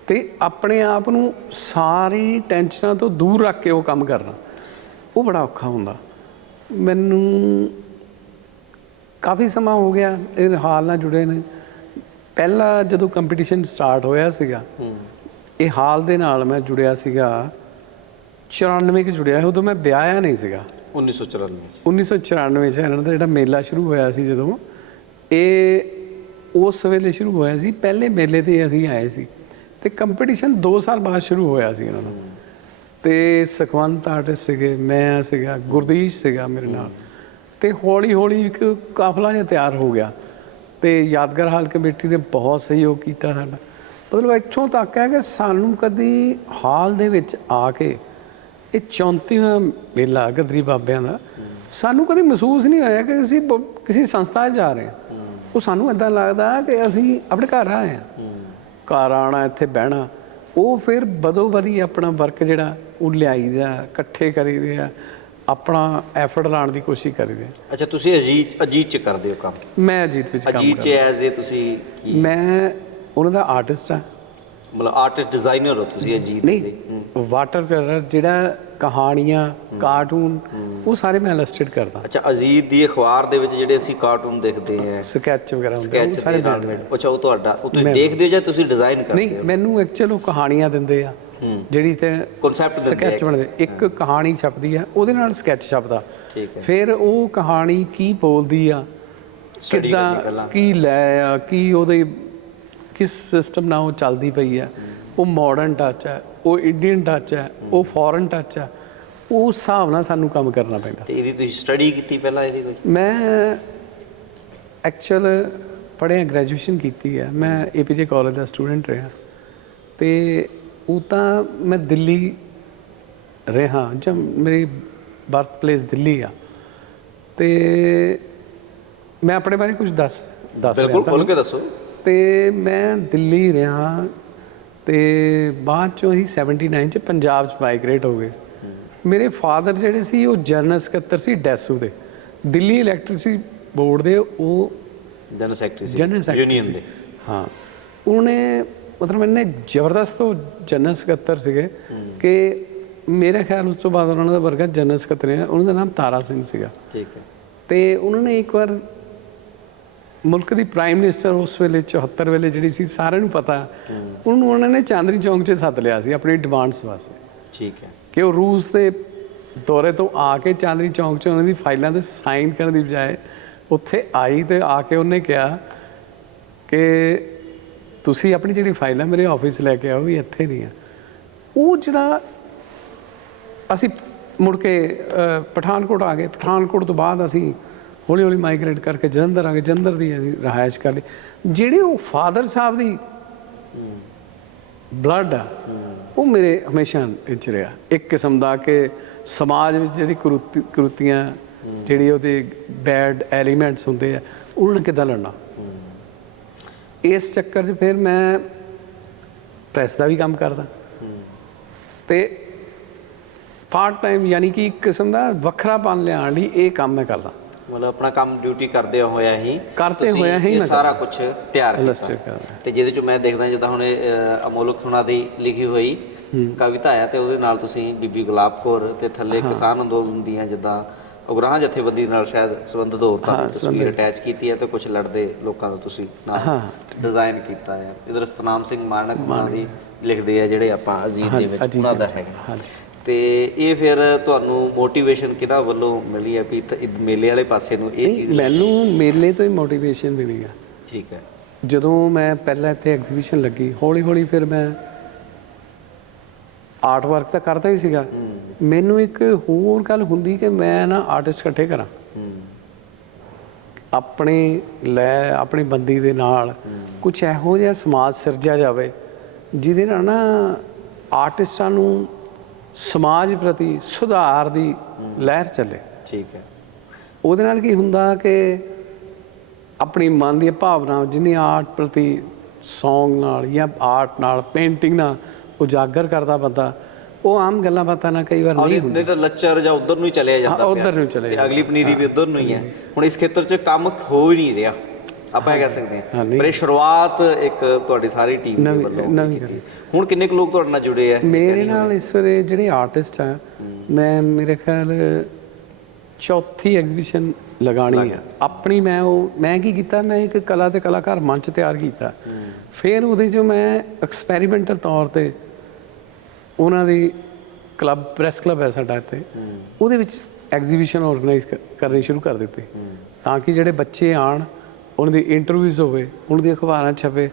ਤੇ ਆਪਣੇ ਆਪ ਨੂੰ ਸਾਰੀ ਟੈਨਸ਼ਨਾਂ ਤੋਂ ਦੂਰ ਰੱਖ ਕੇ ਉਹ ਕੰਮ ਕਰਨਾ ਉਹ ਬੜਾ ਔਖਾ ਹੁੰਦਾ। ਮੈਨੂੰ ਕਾਫੀ ਸਮਾਂ ਹੋ ਗਿਆ ਇਹ ਹਾਲ ਨਾਲ ਜੁੜੇ ਨੇ। ਪਹਿਲਾ ਜਦੋਂ ਕੰਪੀਟੀਸ਼ਨ ਸਟਾਰਟ ਹੋਇਆ ਸੀਗਾ ਇਹ ਹਾਲ ਦੇ ਨਾਲ ਮੈਂ ਜੁੜਿਆ ਸੀਗਾ 94 ਕਿ ਜੁੜਿਆ ਉਦੋਂ ਮੈਂ ਵਿਆਹਿਆ ਨਹੀਂ ਸੀਗਾ। 1994 1994 ਚ। ਇਹਨਾਂ ਦਾ ਜਿਹੜਾ ਮੇਲਾ ਸ਼ੁਰੂ ਹੋਇਆ ਸੀ ਜਦੋਂ, ਇਹ ਉਸ ਵੇਲੇ ਸ਼ੁਰੂ ਹੋਇਆ ਸੀ, ਪਹਿਲੇ ਮੇਲੇ ਤੇ ਅਸੀਂ ਆਏ ਸੀ। ਤੇ ਕੰਪੀਟੀਸ਼ਨ 2 ਸਾਲ ਬਾਅਦ ਸ਼ੁਰੂ ਹੋਇਆ ਸੀ ਇਹਨਾਂ ਦਾ। ਤੇ ਸੁਖਵੰਤ ਆਰਟਿਸਟ ਸੀਗੇ, ਮੈਂ ਸੀਗਾ, ਗੁਰਦੀਸ਼ ਸੀਗਾ ਮੇਰੇ ਨਾਲ। ਤੇ ਹੌਲੀ ਹੌਲੀ ਇੱਕ ਕਾਫਲਾ ਜਿਹਾ ਤਿਆਰ ਹੋ ਗਿਆ। ਤੇ ਯਾਦਗਾਰ ਹਾਲ ਕਮੇਟੀ ਨੇ ਬਹੁਤ ਸਹਿਯੋਗ ਕੀਤਾ ਸਾਡਾ। ਮਤਲਬ ਇੱਥੋਂ ਤੱਕ ਹੈ ਕਿ ਸਾਨੂੰ ਕਦੀ ਹਾਲ ਦੇ ਵਿੱਚ ਆ ਕੇ ਇਹ 34ਵਾਂ ਮੇਲਾ ਗਦਰੀ ਬਾਬਿਆਂ ਦਾ ਸਾਨੂੰ ਕਦੀ ਮਹਿਸੂਸ ਨਹੀਂ ਹੋਇਆ ਕਿ ਅਸੀਂ ਕਿਸੇ ਸੰਸਥਾ 'ਚ ਜਾ ਰਹੇ ਹਾਂ। ਉਹ ਸਾਨੂੰ ਇਦਾਂ ਲੱਗਦਾ ਕਿ ਅਸੀਂ ਆਪਣੇ ਘਰ ਆਏ ਹਾਂ। ਘਰ ਆਣਾ ਇੱਥੇ ਬਹਿਣਾ ਉਹ ਫਿਰ ਬਦੋ ਬਦੀ ਆਪਣਾ ਵਰਕ ਜਿਹੜਾ ਉਹ ਲਿਆਈਦਾ ਇਕੱਠੇ ਕਰੀਦੇ ਆ ਆਪਣਾ ਐਫਰਟ ਲਾਉਣ ਦੀ ਕੋਸ਼ਿਸ਼ ਕਰੀਦੇ ਅੱਛਾ ਤੁਸੀਂ ਅਜੀਤ ਅਜੀਤ ਚ ਕਰਦੇ ਹੋ ਕੰਮ? ਮੈਂ ਅਜੀਤ ਵਿੱਚ ਕੰਮ ਅਜੀਤ ਚ ਐਜ਼ ਏ ਤੁਸੀਂ ਮੈਂ ਉਹਨਾਂ ਦਾ ਆਰਟਿਸਟ ਆ ਮਤਲਬ ਆਰਟਿਸਟ ਡਿਜ਼ਾਈਨਰ ਹੋ ਤੁਸੀਂ ਅਜੀਤ ਦੇ। ਨਹੀਂ ਵਾਟਰ ਕਲਰ ਜਿਹੜਾ ਕਹਾਣੀਆਂ ਕਾਰਟੂਨ ਉਹ ਸਾਰੇ ਮੈਂ ਇਲਸਟ੍ਰੇਟ ਕਰਦਾ। ਅੱਛਾ ਅਜੀਤ ਦੀ ਅਖਬਾਰ ਦੇ ਵਿੱਚ ਜਿਹੜੇ ਅਸੀਂ ਕਾਰਟੂਨ ਦੇਖਦੇ ਹਾਂ ਸਕੈਚ ਵਗੈਰਾ ਹੁੰਦੇ ਆ, ਉਹ ਸਾਰੇ ਦੇ ਮੈਂ ਨਾਲ ਅੱਛਾ ਉਹ ਤੁਹਾਡਾ ਉਹ ਤੁਸੀਂ ਦੇਖਦੇ ਹੋ ਜਾਂ ਤੁਸੀਂ ਡਿਜ਼ਾਈਨ ਕਰਦੇ ਨਹੀਂ ਮੈਨੂੰ ਐਕਚੁਅਲ ਉਹ ਕਹਾਣੀਆਂ ਦਿੰਦੇ ਆ ਜਿਹੜੀ ਤੇ Concept ਦਿੰਦੇ ਆ ਸਕੈਚ ਬਣਦੇ। ਇੱਕ ਕਹਾਣੀ ਛਪਦੀ ਆ ਉਹਦੇ ਨਾਲ ਸਕੈਚ ਛਪਦਾ। ਠੀਕ ਹੈ। ਫਿਰ ਉਹ ਕਹਾਣੀ ਕੀ ਬੋਲਦੀ ਆ? ਕਿੱਦਾਂ। ਕੀ ਲੈ ਆ ਕੀ ਉਹਦੇ ਕਿਸ ਸਿਸਟਮ ਨਾਲ ਉਹ ਚੱਲਦੀ ਪਈ ਆ ਉਹ ਮਾਡਰਨ ਟੱਚ ਹੈ ਉਹ ਇੰਡੀਅਨ ਟੱਚ ਹੈ ਉਹ ਫੋਰਨ ਟੱਚ ਹੈ। ਉਸ ਹਿਸਾਬ ਨਾਲ ਸਾਨੂੰ ਕੰਮ ਕਰਨਾ ਪੈਂਦਾ। ਤੇ ਇਹਦੀ ਤੁਸੀਂ ਸਟੱਡੀ ਕੀਤੀ ਪਹਿਲਾਂ ਇਹਦੀ ਕੋਈ? ਮੈਂ ਐਕਚੁਅਲ ਪੜ੍ਹਿਆ ਗ੍ਰੈਜੂਏਸ਼ਨ ਕੀਤੀ ਹੈ। ਮੈਂ ਏਪੀਜੇ ਕਾਲਜ ਦਾ ਸਟੂਡੈਂਟ ਰਿਹਾ। ਤੇ ਉਹ ਤਾਂ ਮੈਂ ਦਿੱਲੀ ਰਿਹਾ ਜਦ ਮੇਰੀ ਬਰਥ ਪਲੇਸ ਦਿੱਲੀ ਆ। ਤੇ ਮੈਂ ਆਪਣੇ ਬਾਰੇ ਕੁਝ ਦੱਸ ਦੱਸ ਬਿਲਕੁਲ ਖੁੱਲ। ਕੇ ਦੱਸੋ। ਤੇ ਮੈਂ ਦਿੱਲੀ ਰਿਹਾ ਤੇ ਬਾਅਦ ਚੋਂ ਹੀ 79 ਚ ਪੰਜਾਬ ਚ ਮਾਈਗ੍ਰੇਟ ਹੋ ਗਏ। ਮੇਰੇ ਫਾਦਰ ਜਿਹੜੇ ਸੀ ਉਹ ਜਨਰਲ ਸਕੱਤਰ ਸੀ ਡੈਸੂ ਦੇ। ਦਿੱਲੀ ਇਲੈਕਟ੍ਰਿਸਿਟੀ ਬੋਰਡ ਦੇ ਉਹ ਜਨਰਲ ਸੈਕਟਰੀ ਸੀ। General secretary union. ਦੇ। ਹਾਂ। ਉਹਨੇ ਮਤਲਬ ਇਹਨੇ ਜ਼ਬਰਦਸਤ ਉਹ ਜਨਰਲ ਸਕੱਤਰ ਸੀਗੇ ਕਿ ਮੇਰੇ ਖਿਆਲ ਉਸ ਤੋਂ ਬਾਅਦ ਉਹਨਾਂ ਦਾ ਵਰਗਾ ਜਨਰਲ ਸਕੱਤਰ ਹੈ ਉਹਨਾਂ ਦਾ ਨਾਮ ਤਾਰਾ ਸਿੰਘ ਸੀਗਾ। ਠੀਕ ਹੈ। ਤੇ ਉਹਨਾਂ ਨੇ ਇੱਕ ਵਾਰ ਮੁਲਕ ਦੀ ਪ੍ਰਾਈਮ ਮਿਨਿਸਟਰ ਉਸ ਵੇਲੇ 74 ਵੇਲੇ ਜਿਹੜੀ ਸੀ ਸਾਰਿਆਂ ਨੂੰ ਪਤਾ ਉਹਨੂੰ ਉਹਨਾਂ ਨੇ ਚਾਂਦਨੀ ਚੌਂਕ 'ਚ ਸੱਦ ਲਿਆ ਸੀ ਆਪਣੀ ਡਿਮਾਂਡਸ ਵਾਸਤੇ। ਠੀਕ ਹੈ। ਕਿ ਉਹ ਰੂਸ ਦੇ ਦੌਰੇ ਤੋਂ ਆ ਕੇ ਚਾਂਦਨੀ ਚੌਂਕ 'ਚ ਉਹਨਾਂ ਦੀ ਫਾਈਲਾਂ ਤੇ ਸਾਈਨ ਕਰਨ ਦੀ ਬਜਾਏ ਉੱਥੇ ਆਈ ਤੇ ਆ ਕੇ ਉਹਨੇ ਕਿਹਾ ਕਿ ਤੁਸੀਂ ਆਪਣੀ ਜਿਹੜੀ ਫਾਈਲ ਹੈ ਮੇਰੇ ਆਫਿਸ ਲੈ ਕੇ ਆਓ ਵੀ ਇੱਥੇ ਨਹੀਂ ਆ ਉਹ ਜਿਹੜਾ ਅਸੀਂ ਮੁੜ ਕੇ ਪਠਾਨਕੋਟ ਆ ਗਏ। ਪਠਾਨਕੋਟ ਤੋਂ ਬਾਅਦ ਅਸੀਂ ਹੌਲੀ ਹੌਲੀ ਮਾਈਗ੍ਰੇਟ ਕਰਕੇ ਜਲੰਧਰ ਆ ਗਏ ਜਲੰਧਰ ਦੀ ਅਸੀਂ ਰਿਹਾਇਸ਼ ਕਰ ਲਈ। ਜਿਹੜੇ ਉਹ ਫਾਦਰ ਸਾਹਿਬ ਦੀ ਬਲੱਡ ਆ, ਉਹ ਮੇਰੇ ਹਮੇਸ਼ਾ ਵਿੱਚ ਰਿਹਾ। ਇੱਕ ਕਿਸਮ ਦਾ ਕਿ ਸਮਾਜ ਵਿੱਚ ਜਿਹੜੀ ਕਰੂਤੀ- ਕਰੂਤੀਆਂ, ਜਿਹੜੀ ਉਹਦੇ ਬੈਡ ਐਲੀਮੈਂਟਸ ਹੁੰਦੇ ਆ ਉਹਨਾਂ ਨਾਲ ਕਿੱਦਾਂ ਲੜਨਾ? ਇਸ ਚੱਕਰ 'ਚ ਫਿਰ ਮੈਂ ਪ੍ਰੈਸ ਦਾ ਵੀ ਕੰਮ ਕਰਦਾ। ਤੇ ਪਾਰਟ ਟਾਈਮ ਯਾਨੀ ਕਿ ਇੱਕ ਕਿਸਮ ਦਾ ਵੱਖਰਾਪਨ ਲਿਆਉਣ ਲਈ ਇਹ ਕੰਮ ਮੈਂ ਕਰਦਾ। ਮਤਲਬ ਆਪਣਾ ਕੰਮ ਡਿਊਟੀ ਕਰਦੇ ਹੋਇਆ ਹੀ ਕਰਦੇ ਹੋਇਆ ਹੀ ਇਹ ਸਾਰਾ ਕੁਝ ਤਿਆਰ ਕੀਤਾ। ਤੇ ਜਿਹਦੇ ਚ ਮੈਂ ਦੇਖਦਾ ਜਿੱਦਾਂ ਹੁਣ ਅਮੋਲਕ ਸੁਣਾ ਦੀ ਲਿਖੀ ਹੋਈ ਕਵਿਤਾ ਆ ਤੇ ਉਹਦੇ ਨਾਲ ਤੁਸੀਂ ਬੀਬੀ ਗੁਲਾਬ ਕੌਰ ਤੇ ਥੱਲੇ ਕਿਸਾਨ ਅੰਦੋਲਨ ਦੀਆਂ ਜਿੱਦਾਂ ਉਗਰਾਹਾਂ ਜਥੇਬੰਦੀ ਨਾਲ ਸ਼ਾਇਦ ਸੰਬੰਧਿਤ ਔਰਤਾਂ ਦੀ ਤਸਵੀਰ ਅਟੈਚ ਕੀਤੀ ਹੈ ਤੇ ਕੁਝ ਲੜਦੇ ਲੋਕਾਂ ਦਾ ਤੁਸੀਂ ਨਾਲ। ਡਿਜ਼ਾਈਨ ਕੀਤਾ ਹੈ ਇਧਰ ਸਤਨਾਮ ਸਿੰਘ ਮਾਨਕ ਉਹਨਾਂ ਦੀ ਲਿਖਦੇ ਆ ਜਿਹੜੇ ਆਪਾਂ ਅਜੀਤ ਦੇ ਵਿੱਚ ਉਹਨਾਂ ਦਾ ਹੈਗਾ। ਹਾਂਜੀ। ਤੇ ਇਹ ਫਿਰ ਤੁਹਾਨੂੰ ਮੋਟੀਵੇਸ਼ਨ ਕਿਹਨਾਂ ਵੱਲੋਂ ਮਿਲੀ ਹੈ ਵੀ ਤ- ਇਹ ਮੇਲੇ ਵਾਲੇ ਪਾਸੇ ਨੂੰ ਇਹ ਚੀਜ਼ ਮੈਨੂੰ ਮੇਲੇ ਤੋਂ ਹੀ ਮੋਟੀਵੇਸ਼ਨ ਮਿਲੀ ਆ। ਠੀਕ ਹੈ। ਜਦੋਂ ਮੈਂ ਪਹਿਲਾਂ ਇੱਥੇ ਐਗਜ਼ੀਬਿਸ਼ਨ ਲੱਗੀ ਹੌਲੀ ਹੌਲੀ ਫਿਰ ਮੈਂ ਆਰਟ ਵਰਕ ਤਾਂ ਕਰਦਾ ਹੀ ਸੀਗਾ। ਮੈਨੂੰ ਇੱਕ ਹੋਰ ਗੱਲ ਹੁੰਦੀ ਕਿ ਮੈਂ ਨਾ ਆਰਟਿਸਟ ਇਕੱਠੇ ਕਰਾਂ। ਹੂੰ। ਆਪਣੀ ਲੈ ਆਪਣੀ ਬੰਦੀ ਦੇ ਨਾਲ ਕੁਝ ਇਹੋ ਜਿਹਾ ਸਮਾਜ ਸਿਰਜਿਆ ਜਾਵੇ ਜਿਹਦੇ ਨਾਲ ਨਾ ਆਰਟਿਸਟਾਂ ਨੂੰ ਸਮਾਜ ਪ੍ਰਤੀ ਸੁਧਾਰ ਦੀ ਲਹਿਰ ਚੱਲੇ। ਠੀਕ ਹੈ। ਉਹਦੇ ਨਾਲ ਕੀ ਹੁੰਦਾ ਕਿ ਆਪਣੀ ਮਨ ਦੀ ਭਾਵਨਾ ਜਿੰਨੀ ਆਰਟ ਪ੍ਰਤੀ Song ਨਾਲ ਜਾਂ ਆਰਟ ਨਾਲ ਪੇਂਟਿੰਗ ਨਾਲ ਉਜਾਗਰ ਕਰਦਾ ਬੰਦਾ ਉਹ ਆਮ ਗੱਲਾਂ ਬਾਤਾਂ ਨਾਲ ਕਈ ਵਾਰ ਨਹੀਂ ਹੁੰਦੀ ਨਹੀਂ ਤਾਂ ਲੱਚਰ ਜਾਂ ਉਧਰ ਨੂੰ ਹੀ ਚਲਿਆ ਜਾਂਦਾ ਹਾਂ, ਉੱਧਰ ਨੂੰ ਚਲੇ ਤੇ ਅਗਲੀ ਪਨੀਰੀ ਵੀ ਉਧਰ ਨੂੰ ਹੀ ਹੈ। ਹੁਣ ਇਸ ਖੇਤਰ 'ਚ ਕੰਮ ਹੋ ਹੀ ਨਹੀਂ ਰਿਹਾ। ਆਪਾਂ ਇਹ ਕਹਿ ਸਕਦੇ ਹਾਂ। ਪਰ ਇਹ ਸ਼ੁਰੂਆਤ ਇੱਕ ਤੁਹਾਡੀ ਸਾਰੀ ਟੀਮ ਦੇ ਵੱਲੋਂ ਨਵੀਂ ਕਰੀ ਹੁਣ ਕਿੰਨੇ ਕੁ ਲੋਕ ਤੁਹਾਡੇ ਨਾਲ ਜੁੜੇ ਆ? ਮੇਰੇ ਨਾਲ ਇਸ ਵੇਲੇ ਜਿਹੜੇ ਆਰਟਿਸਟ ਆ ਮੈਂ ਮੇਰੇ ਖਿਆਲ ਚੌਥੀ ਐਗਜ਼ੀਬਿਸ਼ਨ ਲਗਾਣੀ ਆ। ਆਪਣੀ ਮੈਂ ਉਹ ਮੈਂ ਕੀ ਕੀਤਾ ਮੈਂ ਇੱਕ ਕਲਾ ਤੇ ਕਲਾਕਾਰ ਮੰਚ ਤਿਆਰ ਕੀਤਾ। ਫਿਰ ਉਹਦੇ 'ਚ ਮੈਂ ਐਕਸਪੈਰੀਮੈਂਟਲ ਤੌਰ ਤੇ ਉਹਨਾਂ ਦੀ ਕਲੱਬ ਪ੍ਰੈਸ ਕਲੱਬ ਹੈ ਸਾਡਾ ਇੱਥੇ। ਉਹਦੇ ਵਿੱਚ ਐਗਜ਼ੀਬਿਸ਼ਨ ਆਰਗੇਨਾਈਜ਼ ਕਰਨੀ ਸ਼ੁਰੂ ਕਰ ਦਿੱਤੀ। ਤਾਂ ਕਿ ਜਿਹੜੇ ਬੱਚੇ ਆਣ ਉਹਨਾਂ ਦੀ ਇੰਟਰਵਿਊਜ਼ ਹੋਵੇ ਉਹਨਾਂ ਦੀ ਅਖਬਾਰਾਂ ਛਪੇ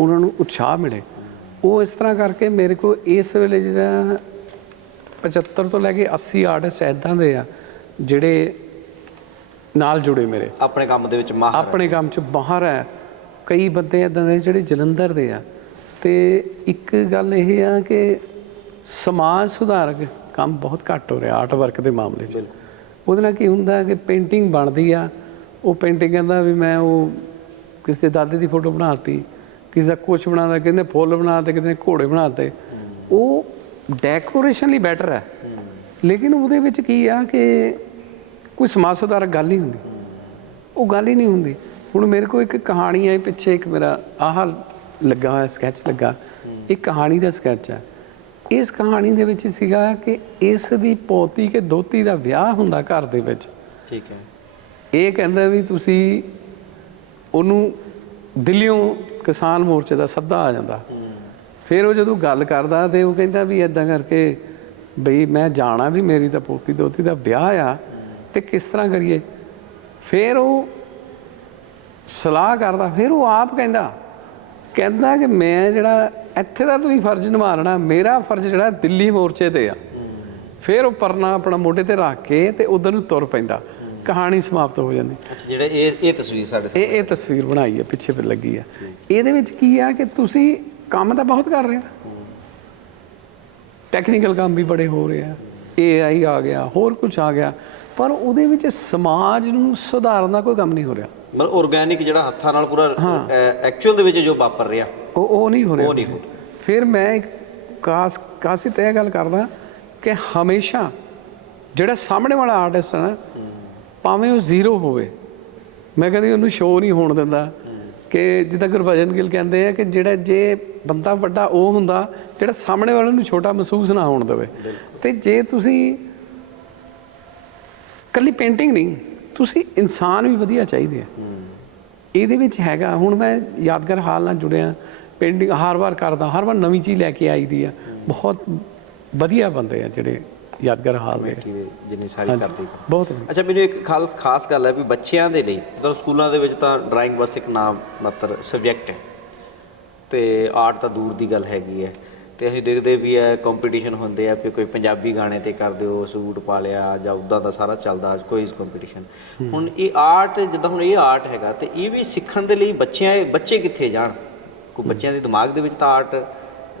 ਉਹਨਾਂ ਨੂੰ ਉਤਸ਼ਾਹ ਮਿਲੇ। ਉਹ ਇਸ ਤਰ੍ਹਾਂ ਕਰਕੇ ਮੇਰੇ ਕੋਲ ਇਸ ਵੇਲੇ ਜਿਹੜਾ 75 ਤੋਂ ਲੈ ਕੇ 80 ਆਰਟਿਸਟ ਐਦਾਂ ਦੇ ਆ ਜਿਹੜੇ ਨਾਲ ਜੁੜੇ ਮੇਰੇ। ਆਪਣੇ ਕੰਮ ਦੇ ਵਿੱਚ ਮਾਹਰ ਆਪਣੇ ਕੰਮ 'ਚ ਬਾਹਰ ਹੈ ਕਈ ਬੰਦੇ ਇਦਾਂ ਦੇ ਜਿਹੜੇ ਜਲੰਧਰ ਦੇ ਆ। ਤੇ ਇੱਕ ਗੱਲ ਇਹ ਆ ਕਿ ਸਮਾਜ ਸੁਧਾਰਕ ਕੰਮ ਬਹੁਤ ਘੱਟ ਹੋ ਰਿਹਾ ਆਰਟ ਵਰਕ ਦੇ ਮਾਮਲੇ 'ਚ। ਉਹਦੇ ਨਾਲ ਕੀ ਹੁੰਦਾ ਕਿ ਪੇਂਟਿੰਗ ਬਣਦੀ ਆ ਉਹ ਪੇਂਟਿੰਗ ਕਹਿੰਦਾ ਵੀ ਮੈਂ ਉਹ ਕਿਸੇ ਦੇ ਦਾਦੇ ਦੀ ਫੋਟੋ ਬਣਾਤੀ, ਕਿਸੇ ਦਾ ਕੁਛ ਬਣਾਦਾ ਕਹਿੰਦੇ ਫੁੱਲ ਬਣਾਤੇ ਕਿਤੇ ਘੋੜੇ ਬਣਾਤੇ। ਉਹ ਡੈਕੋਰੇਸ਼ਨ ਲਈ ਬੈਟਰ ਹੈ। ਲੇਕਿਨ ਉਹਦੇ ਵਿੱਚ ਕੀ ਆ ਕਿ ਕੋਈ ਸਮਾਜ ਸੁਧਾਰਕ ਗੱਲ ਨਹੀਂ ਹੁੰਦੀ। ਉਹ ਗੱਲ ਹੀ ਨਹੀਂ ਹੁੰਦੀ। ਹੁਣ ਮੇਰੇ ਕੋਲ ਇੱਕ ਕਹਾਣੀ ਹੈ ਪਿੱਛੇ, ਇੱਕ ਮੇਰਾ ਆਹ ਲੱਗਾ ਹੋਇਆ ਸਕੈਚ ਲੱਗਾ। ਇੱਕ ਕਹਾਣੀ ਦਾ ਸਕੈਚ ਹੈ ਇਸ ਕਹਾਣੀ ਦੇ ਵਿੱਚ ਸੀਗਾ ਕਿ ਇਸ ਦੀ ਪੋਤੀ ਕੇ ਦੋਤੀ ਦਾ ਵਿਆਹ ਹੁੰਦਾ ਘਰ ਦੇ ਵਿੱਚ। ਠੀਕ ਹੈ। ਇਹ ਕਹਿੰਦਾ ਵੀ ਤੁਸੀਂ ਉਹਨੂੰ ਦਿੱਲੀੋਂ ਕਿਸਾਨ ਮੋਰਚੇ ਦਾ ਸੱਦਾ ਆ ਜਾਂਦਾ। ਫਿਰ ਉਹ ਜਦੋਂ ਗੱਲ ਕਰਦਾ ਤੇ ਉਹ ਕਹਿੰਦਾ ਵੀ ਇਦਾਂ ਕਰਕੇ ਬਈ ਮੈਂ ਜਾਣਾ ਵੀ ਮੇਰੀ ਤਾਂ ਪੋਤੀ ਦੋਤੀ ਦਾ ਵਿਆਹ ਆ ਤੇ ਕਿਸ ਤਰ੍ਹਾਂ ਕਰੀਏ? ਫਿਰ ਉਹ ਸਲਾਹ ਕਰਦਾ ਫਿਰ ਉਹ ਆਪ ਕਹਿੰਦਾ ਕਹਿੰਦਾ ਕਿ ਮੈਂ ਜਿਹੜਾ ਇੱਥੇ ਦਾ ਤੁਸੀਂ ਫਰਜ਼ ਨਿਭਾਉਣਾ ਮੇਰਾ ਫਰਜ਼ ਜਿਹੜਾ ਦਿੱਲੀ ਮੋਰਚੇ ਤੇ ਆ। ਫਿਰ ਉਹ ਪਰਨਾ ਆਪਣਾ ਮੋਢੇ ਤੇ ਰੱਖ ਕੇ ਤੇ ਉਧਰ ਨੂੰ ਤੁਰ ਪੈਂਦਾ। ਕਹਾਣੀ ਸਮਾਪਤ ਹੋ ਜਾਂਦੀ। ਜਿਹੜੇ ਇਹ ਇਹ ਤਸਵੀਰ ਸਾਡੇ ਇਹ ਇਹ ਤਸਵੀਰ ਬਣਾਈ ਹੈ ਪਿੱਛੇ ਤੇ ਲੱਗੀ ਹੈ। ਇਹਦੇ ਵਿੱਚ ਕੀ ਆ ਕਿ ਤੁਸੀਂ ਕੰਮ ਤਾਂ ਬਹੁਤ ਕਰ ਰਹੇ ਹੋ। ਟੈਕਨੀਕਲ ਕੰਮ ਵੀ ਬੜੇ ਹੋ ਰਹੇ ਆ। ਏਆਈ ਆ ਗਿਆ ਹੋਰ ਕੁਝ ਆ ਗਿਆ। ਪਰ ਉਹਦੇ ਵਿੱਚ ਸਮਾਜ ਨੂੰ ਸੁਧਾਰਨ ਦਾ ਕੋਈ ਕੰਮ ਨਹੀਂ ਹੋ ਰਿਹਾ। ਮਤਲਬ ਆਰਗੈਨਿਕ ਜਿਹੜਾ ਹੱਥਾਂ ਨਾਲ ਪੂਰਾ ਐਕਚੁਅਲ ਦੇ ਵਿੱਚ ਜੋ ਵਾਪਰ ਰਿਹਾ। ਉਹ ਉਹ ਨਹੀਂ ਹੋ ਰਿਹਾ। ਉਹ ਨਹੀਂ ਹੋ ਫਿਰ ਮੈਂ ਇੱਕ ਖਾਸ ਖਾਸੀ ਤੇ ਇਹ ਗੱਲ ਕਰਦਾ ਕਿ ਹਮੇਸ਼ਾ ਜਿਹੜਾ ਸਾਹਮਣੇ ਵਾਲਾ ਆਰਟਿਸਟ ਹੈ ਨਾ ਭਾਵੇਂ ਉਹ ਜ਼ੀਰੋ ਹੋਵੇ। ਮੈਂ ਕਦੀ ਉਹਨੂੰ ਸ਼ੋਅ ਨਹੀਂ ਹੋਣ ਦਿੰਦਾ। ਕਿ ਜਿੱਦਾਂ ਗੁਰਭਜਨ ਗਿੱਲ ਕਹਿੰਦੇ ਆ ਕਿ ਜਿਹੜਾ ਜੇ ਬੰਦਾ ਵੱਡਾ ਉਹ ਹੁੰਦਾ ਜਿਹੜਾ ਸਾਹਮਣੇ ਵਾਲੇ ਨੂੰ ਛੋਟਾ ਮਹਿਸੂਸ ਨਾ ਹੋਣ ਦੇਵੇ। ਤੇ ਜੇ ਤੁਸੀਂ ਕੱਲੀ ਪੇਂਟਿੰਗ ਨਹੀਂ ਤੁਸੀਂ ਇਨਸਾਨ ਵੀ ਵਧੀਆ ਚਾਹੀਦੇ ਆ। ਇਹਦੇ ਵਿੱਚ ਹੈਗਾ ਹੁਣ ਮੈਂ ਯਾਦਗਾਰ ਹਾਲ ਨਾਲ ਜੁੜਿਆ। ਪੇਂਟਿੰਗ ਹਰ ਵਾਰ ਕਰਦਾ ਹਰ ਵਾਰ ਨਵੀਂ ਚੀਜ਼ ਲੈ ਕੇ ਆਈਦੀ ਆ। ਬਹੁਤ ਵਧੀਆ ਬੰਦੇ ਆ ਜਿਹੜੇ ਯਾਦਗਾਰ ਹਾਲ ਦੇ ਜਿੰਨੀ ਸਾਰੀ ਹਾਂਜੀ, ਕਰਦੀ ਬਹੁਤ ਵਧੀਆ। ਅੱਛਾ ਮੈਨੂੰ ਇੱਕ ਖਾਲ- ਖਾਸ ਗੱਲ ਹੈ ਵੀ ਬੱਚਿਆਂ ਦੇ ਲਈ ਜਦੋਂ ਸਕੂਲਾਂ ਦੇ ਵਿੱਚ ਤਾਂ ਡਰਾਇੰਗ ਬਸ ਇੱਕ ਨਾਮ ਮਾਤਰ ਸਬਜੈਕਟ ਹੈ। ਤੇ ਆਰਟ ਤਾਂ ਦੂਰ ਦੀ ਗੱਲ ਹੈਗੀ ਹੈ। ਤੇ ਅਸੀਂ ਦੇਖਦੇ ਵੀ ਹੈ ਕੰਪੀਟੀਸ਼ਨ ਹੁੰਦੇ ਆ ਵੀ ਕੋਈ ਪੰਜਾਬੀ ਗਾਣੇ ਤੇ ਕਰ ਦਿਓ ਸੂਟ ਪਾ ਲਿਆ ਜਾਂ ਉਦਾਂ ਦਾ ਸਾਰਾ ਚੱਲਦਾ ਕੋਈ ਕੰਪੀਟੀਸ਼ਨ ਹੁਣ ਇਹ ਆਰਟ ਜਿੱਦਾਂ ਹੁਣ ਇਹ ਆਰਟ ਹੈਗਾ ਤੇ ਇਹ ਵੀ ਸਿੱਖਣ ਦੇ ਲਈ ਬੱਚਿਆਂ ਬੱਚੇ ਕਿੱਥੇ ਜਾਣ? ਕੋਈ ਬੱਚਿਆਂ ਦੇ ਦਿਮਾਗ ਦੇ ਵਿੱਚ ਤਾਂ ਆਰਟ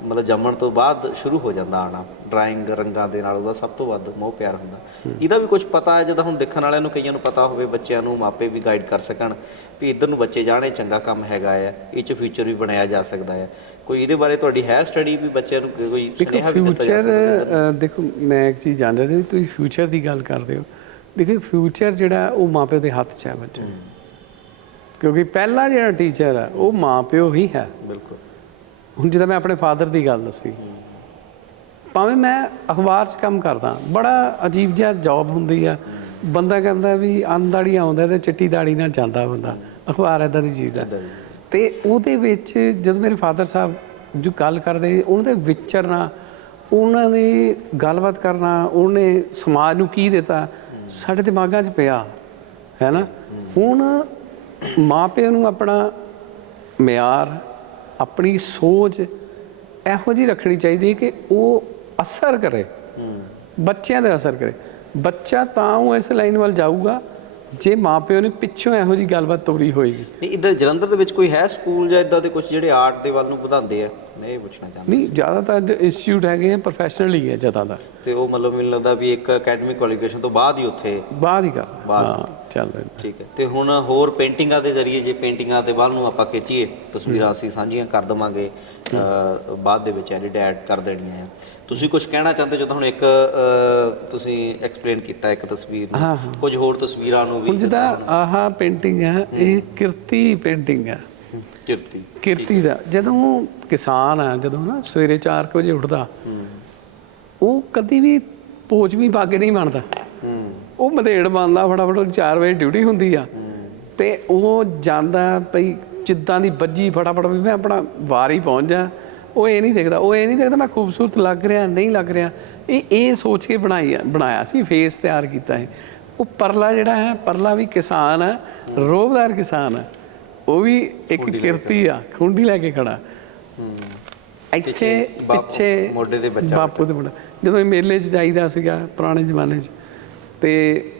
ਮਤਲਬ ਜੰਮਣ ਤੋਂ ਬਾਅਦ ਸ਼ੁਰੂ ਹੋ ਜਾਂਦਾ ਆਣਾ। ਡਰਾਇੰਗ ਰੰਗਾਂ ਦੇ ਨਾਲ ਉਹਦਾ ਸਭ ਤੋਂ ਵੱਧ ਮੋਹ ਪਿਆਰ ਹੁੰਦਾ। ਇਹਦਾ ਵੀ ਕੁਝ ਪਤਾ ਹੈ ਜਦੋਂ ਹੁਣ ਦੇਖਣ ਵਾਲਿਆਂ ਨੂੰ ਕਈਆਂ ਨੂੰ ਪਤਾ ਹੋਵੇ ਬੱਚਿਆਂ ਨੂੰ ਮਾਪੇ ਵੀ ਗਾਈਡ ਕਰ ਸਕਣ ਵੀ ਇੱਧਰ ਨੂੰ ਬੱਚੇ ਜਾਣੇ ਚੰਗਾ ਕੰਮ ਹੈਗਾ ਹੈ ਇਹ ਚ ਫਿਊਚਰ ਵੀ ਬਣਾਇਆ ਜਾ ਸਕਦਾ ਹੈ ਕੋਈ ਇਹਦੇ ਬਾਰੇ ਤੁਹਾਡੀ ਹੈ ਸਟੱਡੀ ਵੀ ਬੱਚਿਆਂ ਨੂੰ ਕੋਈ ਸੁਨੇਹਾ ਵੀ ਦਿੱਤਾ ਜਾ ਸਕਦਾ ਦੇਖੋ ਮੈਂ ਇੱਕ ਚੀਜ਼ ਜਾਣ ਰਿਹਾ ਤੁਸੀਂ ਫਿਊਚਰ ਦੀ ਗੱਲ ਕਰਦੇ ਹੋ। ਦੇਖੋ ਫਿਊਚਰ ਜਿਹੜਾ ਉਹ ਮਾਪਿਓ ਦੇ ਹੱਥ 'ਚ ਹੈ ਬੱਚੇ ਕਿਉਂਕਿ ਪਹਿਲਾ ਜਿਹੜਾ ਟੀਚਰ ਹੈ ਉਹ ਮਾਪਿਓ ਹੀ ਹੈ। ਬਿਲਕੁਲ। ਹੁਣ ਜਿੱਦਾਂ ਮੈਂ ਆਪਣੇ ਫਾਦਰ ਦੀ ਗੱਲ ਦੱਸੀ ਭਾਵੇਂ ਮੈਂ ਅਖਬਾਰ 'ਚ ਕੰਮ ਕਰਦਾ ਬੜਾ ਅਜੀਬ ਜਿਹਾ ਜੌਬ ਹੁੰਦੀ ਆ। ਬੰਦਾ ਕਹਿੰਦਾ ਵੀ ਅੰਦਾੜੀ ਆਉਂਦਾ ਤੇ ਚਿੱਟੀ ਦਾੜੀ ਨਾਲ ਜਾਂਦਾ ਬੰਦਾ ਅਖਬਾਰ ਇਦਾਂ ਦੀ ਚੀਜ਼ ਆ। ਤੇ ਉਹਦੇ ਵਿੱਚ ਜਦ ਮੇਰੇ ਫਾਦਰ ਸਾਹਿਬ ਜੋ ਗੱਲ ਕਰਦੇ ਉਹਨਾਂ ਦੇ ਵਿਚਰਨਾ ਉਹਨਾਂ ਨੇ ਗੱਲਬਾਤ ਕਰਨਾ ਉਹਨੇ ਸਮਾਜ ਨੂੰ ਕੀ ਦਿੱਤਾ ਸਾਡੇ ਦਿਮਾਗਾਂ 'ਚ ਪਿਆ ਹੈ ਨਾ? ਹੁਣ ਮਾਪਿਆਂ ਨੂੰ ਆਪਣਾ ਮਿਆਰ ਆਪਣੀ ਸੋਚ ਇਹੋ ਜਿਹੀ ਰੱਖਣੀ ਚਾਹੀਦੀ ਹੈ ਕਿ ਉਹ ਅਸਰ ਕਰੇ। ਬੱਚਿਆਂ ਦੇ ਅਸਰ ਕਰੇ। ਬੱਚਾ ਤਾਂ ਉਹ ਇਸ ਲਾਈਨ ਵੱਲ ਜਾਊਗਾ ਜੇ ਮਾਪਿਓ ਨੇ ਪਿੱਛੋਂ ਇਹੋ ਜਿਹੀ ਗੱਲਬਾਤ ਤੋਰੀ ਹੋਏਗੀ। ਨਹੀਂ ਇੱਧਰ ਜਲੰਧਰ ਦੇ ਵਿੱਚ ਕੋਈ ਹੈ ਸਕੂਲ ਜਾਂ ਇਦਾਂ ਦੇ ਕੁਝ ਜਿਹੜੇ ਆਰਟ ਦੇ ਵੱਲ ਨੂੰ ਵਧਾਉਂਦੇ ਆ? ਮੈਂ ਇਹ ਪੁੱਛਣਾ ਚਾਹੁੰਦਾ ਨਹੀਂ ਜ਼ਿਆਦਾਤਰ ਇੰਸਟੀਚਿਊਟ ਹੈਗੇ ਆ ਪ੍ਰੋਫੈਸ਼ਨਲ ਹੀ ਹੈ ਜ਼ਿਆਦਾਤਰ। ਤੇ ਉਹ ਮਤਲਬ ਮੈਨੂੰ ਲੱਗਦਾ ਵੀ ਇੱਕ ਅਕੈਡਮਿਕ ਕੁਆਲੀਫਿਕੇਸ਼ਨ ਤੋਂ ਬਾਅਦ ਹੀ ਉੱਥੇ ਬਾਅਦ ਹੀ ਕਰ ਬਾਅਦ। ਹਾਂ। ਚੱਲ ਰਿਹਾ। ਠੀਕ ਹੈ। ਤੇ ਹੁਣ ਹੋਰ ਪੇਂਟਿੰਗਾਂ ਦੇ ਜ਼ਰੀਏ ਜੇ ਪੇਂਟਿੰਗਾਂ ਦੇ ਵੱਲ ਨੂੰ ਆਪਾਂ ਖਿੱਚੀਏ ਤਸਵੀਰਾਂ ਅਸੀਂ ਸਾਂਝੀਆਂ ਕਰ ਦਵਾਂਗੇ ਬਾਅਦ ਦੇ ਵਿੱਚ ਐਡਿਟ ਐਡ ਕਰ ਦੇਣੀਆਂ ਆ। ਤੁਸੀਂ ਕੁਝ ਕਹਿਣਾ ਚਾਹੁੰਦੇ ਜਦੋਂ ਹੁਣ ਇੱਕ ਤੁਸੀਂ ਐਕਸਪਲੇਨ ਕੀਤਾ ਇੱਕ ਤਸਵੀਰ ਨੂੰ ਕੁਝ ਹੋਰ ਤਸਵੀਰਾਂ ਨੂੰ ਵੀ ਜਿੱਦਾਂ ਆਹ ਪੇਂਟਿੰਗ ਹੈ। ਇਹ ਕਿਰਤੀ ਪੇਂਟਿੰਗ ਹੈ ਕਿਰਤੀ। ਕਿਰਤੀ ਦਾ। ਜਦੋਂ ਕਿਸਾਨ ਆ ਜਦੋਂ ਨਾ ਸਵੇਰੇ 4 ਵਜੇ ਉੱਠਦਾ ਉਹ ਕਦੀ ਵੀ ਪੋਚ ਵੀ ਪਾ ਕੇ ਨਹੀਂ ਬਣਦਾ। ਉਹ ਮਧੇੜ ਬੰਦਾ ਫਟਾਫਟ 4 ਵਜੇ ਡਿਊਟੀ ਹੁੰਦੀ ਆ। ਤੇ ਉਹ ਜਾਂਦਾ ਭਈ ਜਿੱਦਾਂ ਦੀ ਵੱਜੀ ਫਟਾਫਟ ਵੀ ਮੈਂ ਆਪਣਾ ਵਾਰ ਹੀ ਪਹੁੰਚ ਜਾ। ਉਹ ਇਹ ਨਹੀਂ ਦੇਖਦਾ ਉਹ ਇਹ ਨਹੀਂ ਦੇਖਦਾ ਮੈਂ ਖੂਬਸੂਰਤ ਲੱਗ ਰਿਹਾ ਨਹੀਂ ਲੱਗ ਰਿਹਾ। ਇਹ ਇਹ ਸੋਚ ਕੇ ਬਣਾਈ ਆ ਬਣਾਇਆ ਸੀ ਫੇਸ ਤਿਆਰ ਕੀਤਾ ਹੈ ਉਹ ਪਰਲਾ ਜਿਹੜਾ ਹੈ ਪਰਲਾ ਵੀ ਕਿਸਾਨ ਹੈ ਰੋਬਦਾਰ ਕਿਸਾਨ ਹੈ ਉਹ ਵੀ ਇੱਕ ਕਿਰਤੀ ਆ ਖੁੰਡੀ ਲੈ ਕੇ ਖੜਾ। ਇੱਥੇ ਪਿੱਛੇ ਮੋਢੇ ਤੇ ਬੱਚਾ ਬਾਪੂ ਦੇ ਮੁੰਡਾ। ਜਦੋਂ ਇਹ ਮੇਲੇ 'ਚ ਜਾਈਦਾ ਸੀਗਾ ਪੁਰਾਣੇ ਜ਼ਮਾਨੇ 'ਚ ਤੇ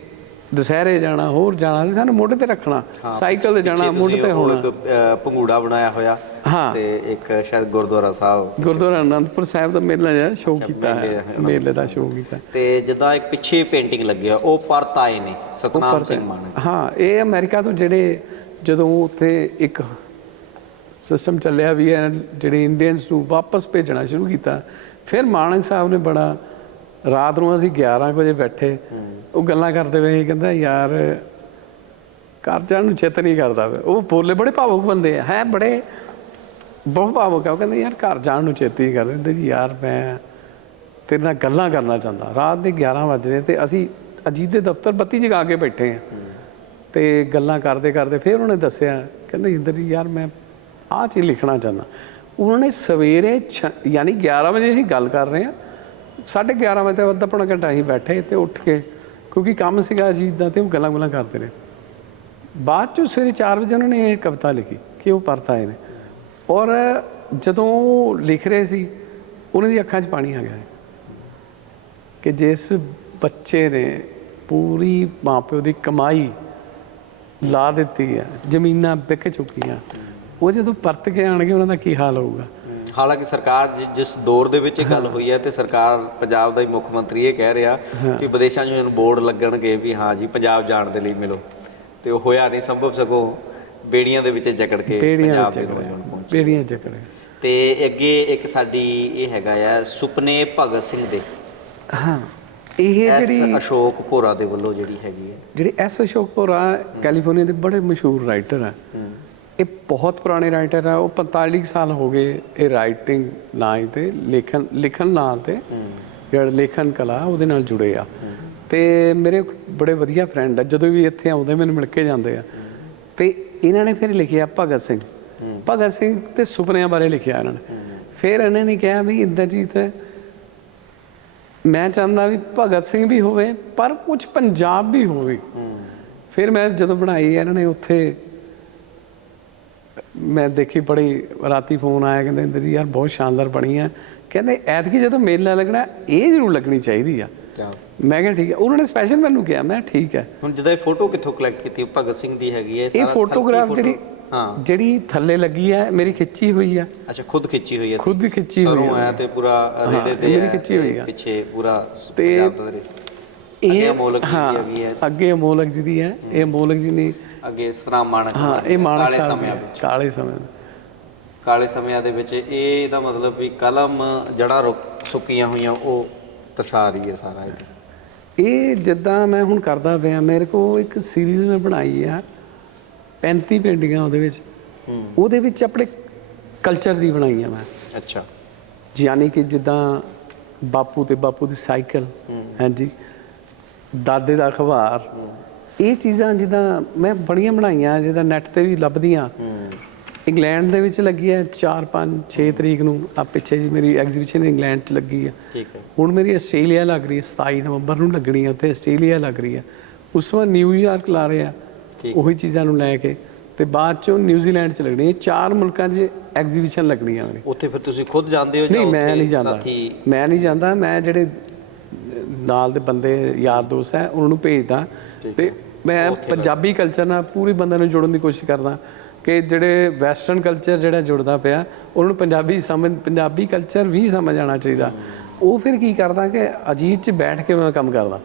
ਦੁਸਹਿਰੇ ਜਾਣਾ ਹੋਰ ਜਾਣਾ ਤੇ ਸਾਨੂੰ ਮੋਢੇ ਤੇ ਰੱਖਣਾ ਸਾਈਕਲ ਤੇ ਜਾਣਾ ਮੋਢੇ ਤੇ ਹੋਣਾ। ਭੰਗੂੜਾ ਬਣਾਇਆ ਹੋਇਆ। ਤੇ ਇੱਕ ਸ਼ਾਇਦ ਗੁਰਦੁਆਰਾ ਸਾਹਿਬ। ਗੁਰਦੁਆਰਾ ਅਨੰਦਪੁਰ ਸਾਹਿਬ ਦਾ ਮੇਲਾ ਜਿਹੜਾ ਸ਼ੋਅ ਕੀਤਾ ਮੇਲੇ ਹੈ। ਮੇਲੇ ਦਾ ਸ਼ੋਅ ਕੀਤਾ। ਤੇ ਜਿੱਦਾਂ ਇੱਕ ਪਿੱਛੇ ਪੇਂਟਿੰਗ ਲੱਗਿਆ ਉਹ ਪਰਤ ਆਏ ਨੇ ਸਤਨਾਮ ਸਿੰਘ ਮਾਨਕ ਹਾਂ ਇਹ ਅਮਰੀਕਾ ਤੋਂ ਜਿਹੜੇ ਜਦੋਂ ਉੱਥੇ ਇੱਕ ਸਿਸਟਮ ਚੱਲਿਆ ਵੀ ਹੈ ਜਿਹੜੇ ਇੰਡੀਅਨਸ ਨੂੰ ਵਾਪਸ ਭੇਜਣਾ ਸ਼ੁਰੂ ਕੀਤਾ ਫਿਰ ਮਾਨਕ ਸਾਹਿਬ ਨੇ ਬੜਾ ਰਾਤ ਨੂੰ ਅਸੀਂ 11 ਕੁ ਵਜੇ ਬੈਠੇ, ਉਹ ਗੱਲਾਂ ਕਰਦੇ ਵੇ ਕਹਿੰਦਾ ਯਾਰ ਘਰ ਜਾਣ ਨੂੰ ਚੇਤ ਨਹੀਂ ਕਰਦਾ ਉਹ ਬੋਲੇ, ਬੜੇ ਭਾਵੁਕ ਬੰਦੇ ਆ, ਹੈ ਬੜੇ, ਬਹੁਤ ਭਾਵੁਕ ਆ। ਉਹ ਕਹਿੰਦੇ ਯਾਰ ਘਰ ਜਾਣ ਨੂੰ ਚਿੱਤ ਹੀ ਕਰਦੇ। ਕਹਿੰਦੇ ਜੀ ਯਾਰ ਮੈਂ ਤੇਰੇ ਨਾਲ ਗੱਲਾਂ ਕਰਨਾ ਚਾਹੁੰਦਾ। ਰਾਤ ਦੇ 11 ਵਜ ਰਹੇ ਤੇ ਅਸੀਂ ਅਜੀਤ ਦੇ ਦਫ਼ਤਰ ਬੱਤੀ ਜਗਾ ਕੇ ਬੈਠੇ ਆ। ਤੇ ਗੱਲਾਂ ਕਰਦੇ ਕਰਦੇ ਫਿਰ ਉਹਨੇ ਦੱਸਿਆ, ਕਹਿੰਦੇ ਇੰਦਰ ਜੀ ਯਾਰ ਮੈਂ ਆਹ ਚੀਜ਼ ਲਿਖਣਾ ਚਾਹੁੰਦਾ। ਉਹਨਾਂ ਨੇ ਸਵੇਰੇ ਛ- ਯਾਨੀ 11 ਵਜੇ ਅਸੀਂ ਗੱਲ ਕਰ ਰਹੇ ਆ 11:30 ਵਜੇ ਤੇ ਅੱਧਾ ਪੌਣਾ ਘੰਟਾ ਅਸੀਂ ਬੈਠੇ ਤੇ ਉੱਠ ਕੇ, ਕਿਉਂਕਿ ਕੰਮ ਸੀਗਾ ਅਜੀਤ ਦਾ ਤੇ ਉਹ ਗੱਲਾਂ ਗੁਲਾਂ ਕਰਦੇ ਰਹੇ। ਬਾਅਦ ਚ ਸਵੇਰੇ 4 ਵਜੇ ਉਹਨਾਂ ਨੇ ਇਹ ਕਵਿਤਾ ਲਿਖੀ ਕਿ ਉਹ ਪਰਤ ਆਏ ਨੇ। ਔਰ ਜਦੋਂ ਉਹ ਲਿਖ ਰਹੇ ਸੀ, ਉਹਨਾਂ ਦੀ ਅੱਖਾਂ 'ਚ ਪਾਣੀ ਆ ਗਿਆ। ਕਿ ਜਿਸ ਬੱਚੇ ਨੇ ਪੂਰੀ ਮਾਪਿਓ ਦੀ ਕਮਾਈ ਲਾ ਦਿੱਤੀ ਹੈ ਜ਼ਮੀਨਾਂ ਵਿਕ ਚੁੱਕੀਆਂ, ਉਹ ਜਦੋਂ ਪਰਤ ਕੇ ਆਣਗੇ ਉਹਨਾਂ ਦਾ ਕੀ ਹਾਲ ਹੋਊਗਾ? ਹਾਲਾਂਕਿ ਸਰਕਾਰ ਜਿ- ਜਿਸ ਦੌਰ ਦੇ ਵਿੱਚ ਇਹ ਗੱਲ ਹੋਈ ਹੈ ਤੇ ਸਰਕਾਰ ਪੰਜਾਬ ਦਾ ਹੀ ਮੁੱਖ ਮੰਤਰੀ ਇਹ ਕਹਿ ਰਿਹਾ ਕਿ ਵਿਦੇਸ਼ਾਂ 'ਚ ਹੁਣ ਬੋਰਡ ਲੱਗਣਗੇ ਵੀ ਹਾਂ ਜੀ ਪੰਜਾਬ ਜਾਣ ਦੇ ਲਈ ਮਿਲੋ। ਤੇ ਉਹ ਹੋਇਆ ਨਹੀਂ ਸੰਭਵ ਸਗੋਂ ਬੇੜੀਆਂ ਦੇ ਵਿੱਚ ਜਕੜ ਕੇ ਬੇੜੀਆਂ ਪੰਜਾਬ ਦੇ ਨੌਜਵਾਨ ਪਹੁੰਚੇ। ਬੇੜੀਆਂ ਚੱਕਰੇ ਤੇ ਅੱਗੇ ਇੱਕ ਸਾਡੀ ਇਹ ਹੈਗਾ ਆ ਸੁਪਨੇ ਭਗਤ ਸਿੰਘ ਦੇ। ਹਾਂ ਇਹ ਜਿਹੜੀ ਅਸ਼ੋਕ ਭੋਰਾ ਦੇ ਵੱਲੋਂ ਜਿਹੜੀ ਹੈਗੀ ਹੈ। ਜਿਹੜੇ ਐਸ ਅਸ਼ੋਕਪੁਰਾ ਕੈਲੀਫੋਰਨੀਆ ਦੇ ਬੜੇ ਮਸ਼ਹੂਰ ਰਾਈਟਰ ਆ। ਇਹ ਬਹੁਤ ਪੁਰਾਣੇ ਰਾਈਟਰ ਆ ਉਹ 45 ਕੁ ਸਾਲ ਹੋ ਗਏ ਇਹ ਰਾਈਟਿੰਗ ਨਾਂ ਤੇ ਲੇਖਨ ਲਿਖਣ ਨਾਂ ਤੇ ਜਿਹੜਾ ਲੇਖਨ ਕਲਾ ਉਹਦੇ ਨਾਲ ਜੁੜੇ ਆ। ਤੇ ਮੇਰੇ ਬੜੇ ਵਧੀਆ ਫਰੈਂਡ ਆ ਜਦੋਂ ਵੀ ਇੱਥੇ ਆਉਂਦੇ ਮੈਨੂੰ ਮਿਲ ਕੇ ਜਾਂਦੇ ਆ। ਤੇ ਇਹਨਾਂ ਨੇ ਫਿਰ ਲਿਖਿਆ ਭਗਤ ਸਿੰਘ। ਭਗਤ ਸਿੰਘ ਤੇ ਸੁਪਨਿਆਂ ਬਾਰੇ ਲਿਖਿਆ ਇਹਨਾਂ ਨੇ। ਫਿਰ ਇਹਨਾਂ ਨੇ ਕਿਹਾ ਵੀ ਇੰਦਰਜੀਤ ਮੈਂ ਚਾਹੁੰਦਾ ਵੀ ਭਗਤ ਸਿੰਘ ਵੀ ਹੋਵੇ ਪਰ ਕੁਝ ਪੰਜਾਬ ਵੀ ਹੋਵੇ। ਫਿਰ ਮੈਂ ਜਦੋਂ ਬਣਾਈ ਇਹਨਾਂ ਨੇ ਉੱਥੇ ਮੈਂ ਦੇਖੀ ਬੜੀ ਰਾਤੀ ਫੋਨ ਆਇਆ ਕਹਿੰਦੇ ਇੰਦਰ ਜੀ ਯਾਰ ਬਹੁਤ ਸ਼ਾਨਦਾਰ ਬਣੀ ਆ। ਕਹਿੰਦੇ ਐਤਕੀ ਜਦੋਂ ਮੇਲਾ ਲੱਗਣਾ ਇਹ ਜ਼ਰੂਰ ਲੱਗਣੀ ਚਾਹੀਦੀ ਆ। ਮੈਂ ਕਿਹਾ ਠੀਕ ਹੈ ਉਹਨਾਂ ਨੇ ਸਪੈਸ਼ਲ ਮੈਨੂੰ ਕਿਹਾ ਮੈਂ ਠੀਕ ਹੈ ਹੁਣ ਜਿਹਦਾ ਇਹ ਫੋਟੋ ਕਿੱਥੋਂ ਕਲੈਕਟ ਕੀਤੀ? ਉਹ ਭਗਤ ਸਿੰਘ ਦੀ ਹੈਗੀ ਹੈ ਇਹ ਫੋਟੋਗ੍ਰਾਫ ਜਿਹੜੀ ਹਾਂ। ਜਿਹੜੀ ਥੱਲੇ ਲੱਗੀ ਹੈ ਮੇਰੀ ਖਿੱਚੀ ਹੋਈ ਆ। ਅੱਛਾ ਖੁਦ ਖਿੱਚੀ ਹੋਈ ਹੈ ਖੁਦ ਹੀ ਖਿੱਚੀ ਹੋਈ ਸਰੋਂ ਆ ਆਇਆ ਤੇ ਪੂਰਾ ਰੇੜੇ ਤੇ ਮੇਰੀ ਹੈ, ਖਿੱਚੀ ਹੋਈ ਆ। ਪਿੱਛੇ ਪੂਰਾ ਪੰਜਾਬ ਦਾ ਇਹ ਹਾਂ ਹੈ ਅੱਗੇ ਅਮੋਲਕ ਜੀ ਦੀ ਹੈ ਇਹ ਅਮੋਲਕ ਜੀ ਨੇ ਅੱਗੇ ਇਸ ਤਰ੍ਹਾਂ ਮਾਨਕ ਹਾਂ ਇਹ ਮਾਨਕ ਸਾਹਿਬ ਦੀ ਵਿੱਚ। ਕਾਲੇ ਸਮੇਂ ਦੇ। ਕਾਲੇ ਸਮਿਆਂ ਦੇ ਵਿੱਚ ਇਹ ਇਹਦਾ ਮਤਲਬ ਵੀ ਕਲਮ ਜੜਾ ਸੁੱਕੀਆਂ ਹੋਈਆਂ ਉਹ ਰਹੀ ਹੈ ਸਾਰਾ ਇਹ। ਇਹ ਜਿੱਦਾਂ ਮੈਂ ਹੁਣ ਕਰਦਾ ਪਿਆ ਮੇਰੇ ਕੋਲ ਇੱਕ ਸੀਰੀਜ਼ ਮੈਂ ਬਣਾਈ ਆ 35 ਪੇਂਟਿੰਗਾਂ ਉਹਦੇ ਵਿੱਚ। ਉਹਦੇ ਵਿੱਚ ਆਪਣੇ ਕਲਚਰ ਦੀ ਬਣਾਈ ਆ ਮੈਂ। ਅੱਛਾ। ਯਾਨੀ ਕਿ ਜਿੱਦਾਂ ਬਾਪੂ ਤੇ ਬਾਪੂ ਦੀ ਸਾਈਕਲ ਹਾਂਜੀ। ਦਾਦੇ ਦਾ ਅਖਬਾਰ ਇਹ ਚੀਜ਼ਾਂ ਜਿੱਦਾਂ ਮੈਂ ਬੜੀਆਂ ਬਣਾਈਆਂ ਜਿਹਦਾ ਨੈਟ ਤੇ ਵੀ ਲੱਭਦੀਆਂ। ਇੰਗਲੈਂਡ ਦੇ ਵਿੱਚ ਲੱਗੀ ਹੈ 4 5 6 ਤਰੀਕ ਨੂੰ ਆ ਪਿੱਛੇ ਜੀ ਮੇਰੀ ਐਗਜ਼ੀਬਿਸ਼ਨ ਇੰਗਲੈਂਡ 'ਚ ਲੱਗੀ ਹੈ ਠੀਕ ਹੈ। ਹੁਣ ਮੇਰੀ ਆਸਟ੍ਰੇਲੀਆ ਲੱਗ ਰਹੀ ਹੈ 27 ਨਵੰਬਰ ਨੂੰ ਲੱਗਣੀ ਹੈ ਉੱਥੇ ਆਸਟ੍ਰੇਲੀਆ ਲੱਗ ਰਹੀ ਹੈ। ਉਸ ਤੋਂ ਬਾਅਦ ਨਿਊਯਾਰਕ ਲਾ ਰਹੇ ਆ। ਉਹੀ ਚੀਜ਼ਾਂ ਨੂੰ ਲੈ ਕੇ। ਤੇ ਬਾਅਦ ਚੋਂ ਨਿਊਜ਼ੀਲੈਂਡ 'ਚ ਲੱਗਣੀ ਹੈ ਚਾਰ ਮੁਲਕਾਂ 'ਚ ਐਗਜ਼ੀਬਿਸ਼ਨ ਲੱਗਣੀਆਂ ਨੇ। ਉੱਥੇ ਫਿਰ ਤੁਸੀਂ ਖੁਦ ਜਾਂਦੇ ਹੋ ਜਾਂ ਨਹੀਂ ਮੈਂ ਨਹੀਂ ਜਾਂਦਾ। ਮੈਂ ਨਹੀਂ ਜਾਂਦਾ ਮੈਂ ਜਿਹੜੇ ਨਾਲ ਦੇ ਬੰਦੇ ਯਾਰ ਦੋਸਤ ਹੈ ਉਹਨਾਂ ਨੂੰ ਭੇਜਦਾ। ਤੇ ਮੈਂ ਪੰਜਾਬੀ ਕਲਚਰ ਨਾਲ ਪੂਰੀ ਬੰਦੇ ਨੂੰ ਜੋੜਨ ਦੀ ਕੋਸ਼ਿਸ਼ ਕਰਦਾ ਕਿ ਜਿਹੜੇ ਵੈਸਟਰਨ ਕਲਚਰ ਜਿਹੜਾ ਜੁੜਦਾ ਪਿਆ ਉਹਨਾਂ ਨੂੰ ਪੰਜਾਬੀ ਸਮਝ ਪੰਜਾਬੀ ਕਲਚਰ ਵੀ ਸਮਝ ਆਉਣਾ ਚਾਹੀਦਾ। ਉਹ ਫਿਰ ਕੀ ਕਰਦਾ ਕਿ ਅਜੀਤ 'ਚ ਬੈਠ ਕੇ ਮੈਂ ਕੰਮ ਕਰਦਾ।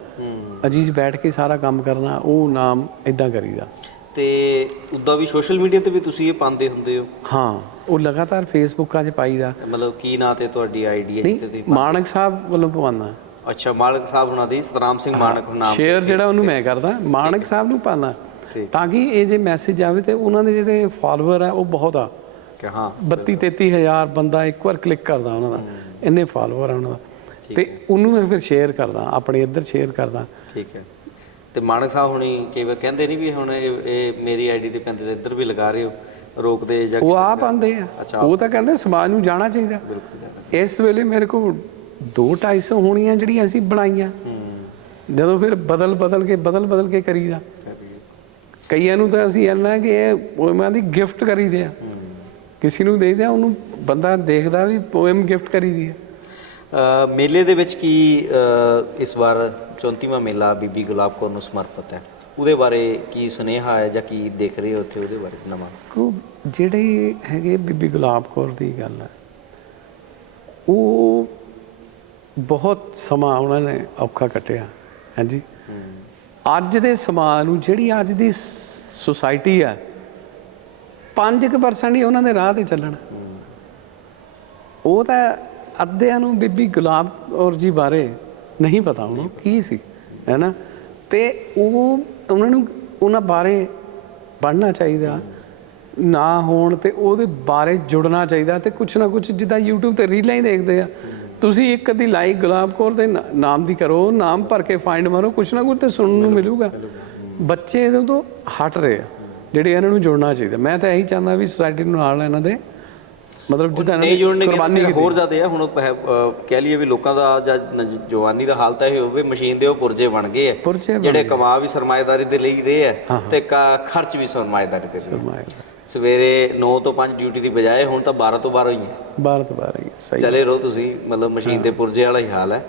ਅਜੀਤ 'ਚ ਬੈਠ ਕੇ ਸਾਰਾ ਕੰਮ ਕਰਨਾ ਉਹ ਨਾਮ ਇਦਾਂ ਕਰੀਦਾ। ਤੇ ਉਦਾਂ ਵੀ ਸੋਸ਼ਲ ਮੀਡੀਆ ਤੇ ਵੀ ਤੁਸੀਂ ਇਹ ਪਾਉਂਦੇ ਹੁੰਦੇ ਹੋ? ਹਾਂ ਉਹ ਲਗਾਤਾਰ ਫੇਸਬੁੱਕਾਂ 'ਚ ਪਾਈਦਾ। ਮਤਲਬ ਕੀ ਨਾਂ ਤੇ ਤੁਹਾਡੀ ਆਈਡੀ ਹੈ ਤੁਸੀਂ ਮਾਨਕ ਸਾਹਿਬ ਵੱਲੋਂ ਪਵਾਉਣਾ ਅੱਛਾ ਮਾਲਕ ਸਾਹਿਬ ਉਹਨਾਂ ਦੀ ਸਤਨਾਮ ਸਿੰਘ ਮਾਨਕ ਨਾਮ ਸ਼ੇਅਰ ਜਿਹੜਾ ਉਹਨੂੰ ਮੈਂ ਕਰਦਾ ਮਾਨਕ ਸਾਹਿਬ ਨੂੰ ਪਾਣਾ। ਤਾਂ ਕਿ ਇਹ ਜੇ ਮੈਸੇਜ ਆਵੇ ਤੇ ਉਹਨਾਂ ਦੇ ਜਿਹੜੇ ਫਾਲੋਅਰ ਆ ਉਹ ਬਹੁਤ ਆ। ਕਿ ਹਾਂ 32 33000 ਬੰਦਾ ਇੱਕ ਵਾਰ ਕਲਿੱਕ ਕਰਦਾ ਉਹਨਾਂ ਦਾ। ਇੰਨੇ ਫਾਲੋਅਰ ਆ ਉਹਨਾਂ ਦਾ। ਤੇ ਉਹਨੂੰ ਮੈਂ ਫਿਰ ਸ਼ੇਅਰ ਕਰਦਾ ਆਪਣੇ ਇੱਧਰ ਸ਼ੇਅਰ ਕਰਦਾ। ਠੀਕ ਹੈ। ਤੇ ਮਾਨਕ ਸਾਹਿਬ ਹੁਣੀ ਕਈ ਵਾਰ ਕਹਿੰਦੇ ਨਹੀਂ ਵੀ ਹੁਣ ਇਹ ਇਹ ਮੇਰੀ ਆਈਡੀ ਤੇ ਪੈਂਦੇ ਤੇ ਇੱਧਰ ਵੀ ਲਗਾ ਰਹੇ ਹੋ ਰੋਕਦੇ ਜਾਂ ਉਹ ਆਪ ਆਂਦੇ ਆ। ਉਹ ਤਾਂ ਕਹਿੰਦੇ ਸਮਾਜ ਨੂੰ ਜਾਣਾ ਚਾਹੀਦਾ। ਇਸ ਵੇਲੇ ਮੇਰੇ ਕੋਲ 2 250 ਹੋਣੀਆਂ ਜਿਹੜੀਆਂ ਅਸੀਂ ਬਣਾਈਆਂ। ਜਦੋਂ ਫਿਰ ਬਦਲ ਬਦਲ ਕੇ ਬਦਲ ਬਦਲ ਕੇ ਕਰੀਦਾ। ਕਈਆਂ ਨੂੰ ਤਾਂ ਅਸੀਂ ਇੰਨਾ ਕਿ ਇਹ ਪੋਇਮਾਂ ਦੀ ਗਿਫਟ ਕਰੀਦੇ ਆ। ਕਿਸੇ ਨੂੰ ਦੇਈਦਾ ਉਹਨੂੰ ਬੰਦਾ ਦੇਖਦਾ ਵੀ ਪੋਇਮ ਗਿਫਟ ਕਰੀਦੀ ਆ। ਮੇਲੇ ਦੇ ਵਿੱਚ ਕੀ ਇਸ ਵਾਰ 34ਵਾਂ ਮੇਲਾ ਬੀਬੀ ਗੁਲਾਬ ਕੌਰ ਨੂੰ ਸਮਰਪਿਤ ਹੈ? ਉਹਦੇ ਬਾਰੇ ਕੀ ਸੁਨੇਹਾ ਹੈ ਜਾਂ ਕੀ ਦੇਖ ਰਹੇ ਹੋ ਉੱਥੇ ਉਹਦੇ ਬਾਰੇ ਨਵਾਂ? ਕੋ ਜਿਹੜੇ ਹੈਗੇ ਬੀਬੀ ਗੁਲਾਬ ਕੌਰ ਦੀ ਗੱਲ ਹੈ ਉਹ ਬਹੁਤ ਸਮਾਂ ਉਹਨਾਂ ਨੇ ਔਖਾ ਕੱਟਿਆ, ਹਾਂਜੀ। ਅੱਜ ਦੇ ਸਮਾਜ ਨੂੰ ਜਿਹੜੀ ਅੱਜ ਦੀ ਸੁਸਾਇਟੀ ਆ 5% ਹੀ ਉਹਨਾਂ ਦੇ ਰਾਹ ਤੇ ਚੱਲਣ। ਉਹ ਤਾਂ ਅੱਧਿਆਂ ਨੂੰ ਬੀਬੀ ਗੁਲਾਬ ਕੌਰ ਜੀ ਬਾਰੇ ਨਹੀਂ ਪਤਾ ਉਹਨੂੰ ਕੀ ਸੀ ਹੈ ਨਾ ਤੇ ਉਹ, ਉਹਨਾਂ ਨੂੰ, ਉਹਨਾਂ ਬਾਰੇ ਪੜ੍ਹਨਾ ਚਾਹੀਦਾ, ਨਾ ਹੋਣ ਤੇ ਉਹਦੇ ਬਾਰੇ ਜੁੜਨਾ ਚਾਹੀਦਾ ਤੇ ਕੁਛ ਨਾ ਕੁਛ ਜਿੱਦਾਂ YouTube ਤੇ ਰੀਲਾਂ ਹੀ ਦੇਖਦੇ ਆ। ਤੁਸੀਂ ਇੱਕ ਅੱਧੀ ਲਾਈਕ ਗੁਲਾਬ ਕੌਰ ਦੇ ਨਾਮ ਦੀ ਕਰੋ ਨਾਮ ਭਰ ਕੇ ਫਾਈਂਡ ਮਾਰੋ ਕੁਛ ਨਾ ਕੁਛ ਤੇ ਸੁਣਨ ਨੂੰ ਮਿਲੂਗਾ। ਬੱਚੇ ਇਹਦੇ ਤੋਂ ਹਟ ਰਹੇ ਆ ਜਿਹੜੇ ਇਹਨਾਂ ਨੂੰ ਜੁੜਨਾ ਚਾਹੀਦਾ। ਮੈਂ ਤਾਂ ਇਹੀ ਚਾਹੁੰਦਾ ਵੀ ਸੁਸਾਇਟੀ ਨੂੰ ਨਾਲ ਇਹਨਾਂ ਦੇ ਮਤਲਬ ਜਿੱਦਾਂ ਇਹਨਾਂ ਨਹੀਂ ਜੁੜਨੇ ਕੁਰਬਾਨੀ ਤਾਂ ਹੋਰ ਜ਼ਿਆਦਾ ਹੈ ਹੁਣ ਕਹਿ ਲਈਏ ਵੀ ਲੋਕਾਂ ਦਾ ਜਾਂ ਜਵਾਨੀ ਦਾ ਹਾਲਤ ਇਹ ਹੋਵੇ ਮਸ਼ੀਨ ਦੇ ਉਹ ਪੁਰਜੇ ਬਣ ਗਏ ਆ। ਜਿਹੜੇ ਕਮਾ ਵੀ ਸਰਮਾਇਦਾਰੀ ਦੇ ਲਈ ਰਹੇ ਆ ਤੇ ਖਰਚ ਵੀ ਸਰਮਾਇਦਾਰੀ ਦੇ ਲਈ ਸਰਮਾਇਆ ਸਵੇਰੇ 9 ਤੋਂ 5 ਡਿਊਟੀ ਦੀ ਬਜਾਏ ਹੁਣ ਤਾਂ 12 ਤੋਂ 12 ਹੀ ਹੈ। ਬਾਹਰ ਤੋਂ ਬਾਹਰ ਹੀ ਸਹੀ। ਚਲੇ ਰਹੋ ਤੁਸੀਂ ਮਤਲਬ ਮਸ਼ੀਨ ਦੇ ਪੁਰਜੇ ਵਾਲਾ ਹੀ ਹਾਲ ਹੈ।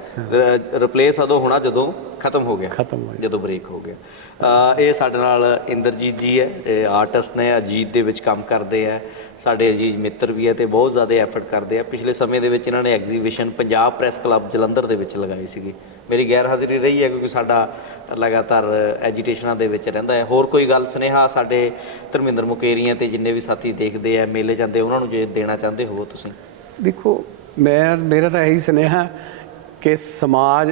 ਰਿਪਲੇਸ ਉਦੋਂ ਹੋਣਾ ਜਦੋਂ ਖਤਮ ਹੋ ਗਿਆ। ਖਤਮ ਹੋ ਜਦੋਂ ਬ੍ਰੇਕ ਹੋ ਗਿਆ। ਇਹ ਸਾਡੇ ਨਾਲ ਇੰਦਰਜੀਤ ਜੀ ਹੈ ਇਹ ਆਰਟਿਸਟ ਨੇ ਅਜੀਤ ਦੇ ਵਿੱਚ ਕੰਮ ਕਰਦੇ ਆ। ਸਾਡੇ ਅਜੀਜ਼ ਮਿੱਤਰ ਵੀ ਹੈ ਤੇ ਬਹੁਤ ਜ਼ਿਆਦਾ ਐਫਰਟ ਕਰਦੇ ਆ। ਪਿਛਲੇ ਸਮੇਂ ਦੇ ਵਿੱਚ ਇਹਨਾਂ ਨੇ exhibition Punjab press club Jalandhar ਦੇ ਵਿੱਚ ਲਗਾਈ ਸੀਗੀ। ਮੇਰੀ ਗੈਰ ਹਾਜ਼ਰੀ ਰਹੀ ਹੈ ਕਿਉਂਕਿ ਸਾਡਾ ਲਗਾਤਾਰ ਐਜੀਟੇਸ਼ਨਾਂ ਦੇ ਵਿੱਚ ਰਹਿੰਦਾ ਹੈ। ਹੋਰ ਕੋਈ ਗੱਲ ਸੁਨੇਹਾ ਸਾਡੇ ਧਰਮਿੰਦਰ ਮੁਕੇਰੀਆਂ ਤੇ ਜਿੰਨੇ ਵੀ ਸਾਥੀ ਦੇਖਦੇ ਆ ਮੇਲੇ ਜਾਂਦੇ ਉਹਨਾਂ ਨੂੰ ਜੇ ਦੇਣਾ ਚਾਹੁੰਦੇ ਹੋ ਤੁਸੀਂ? ਦੇਖੋ ਮੈਂ ਮੇਰਾ ਤਾਂ ਇਹੀ ਸੁਨੇਹਾ ਕਿ ਸਮਾਜ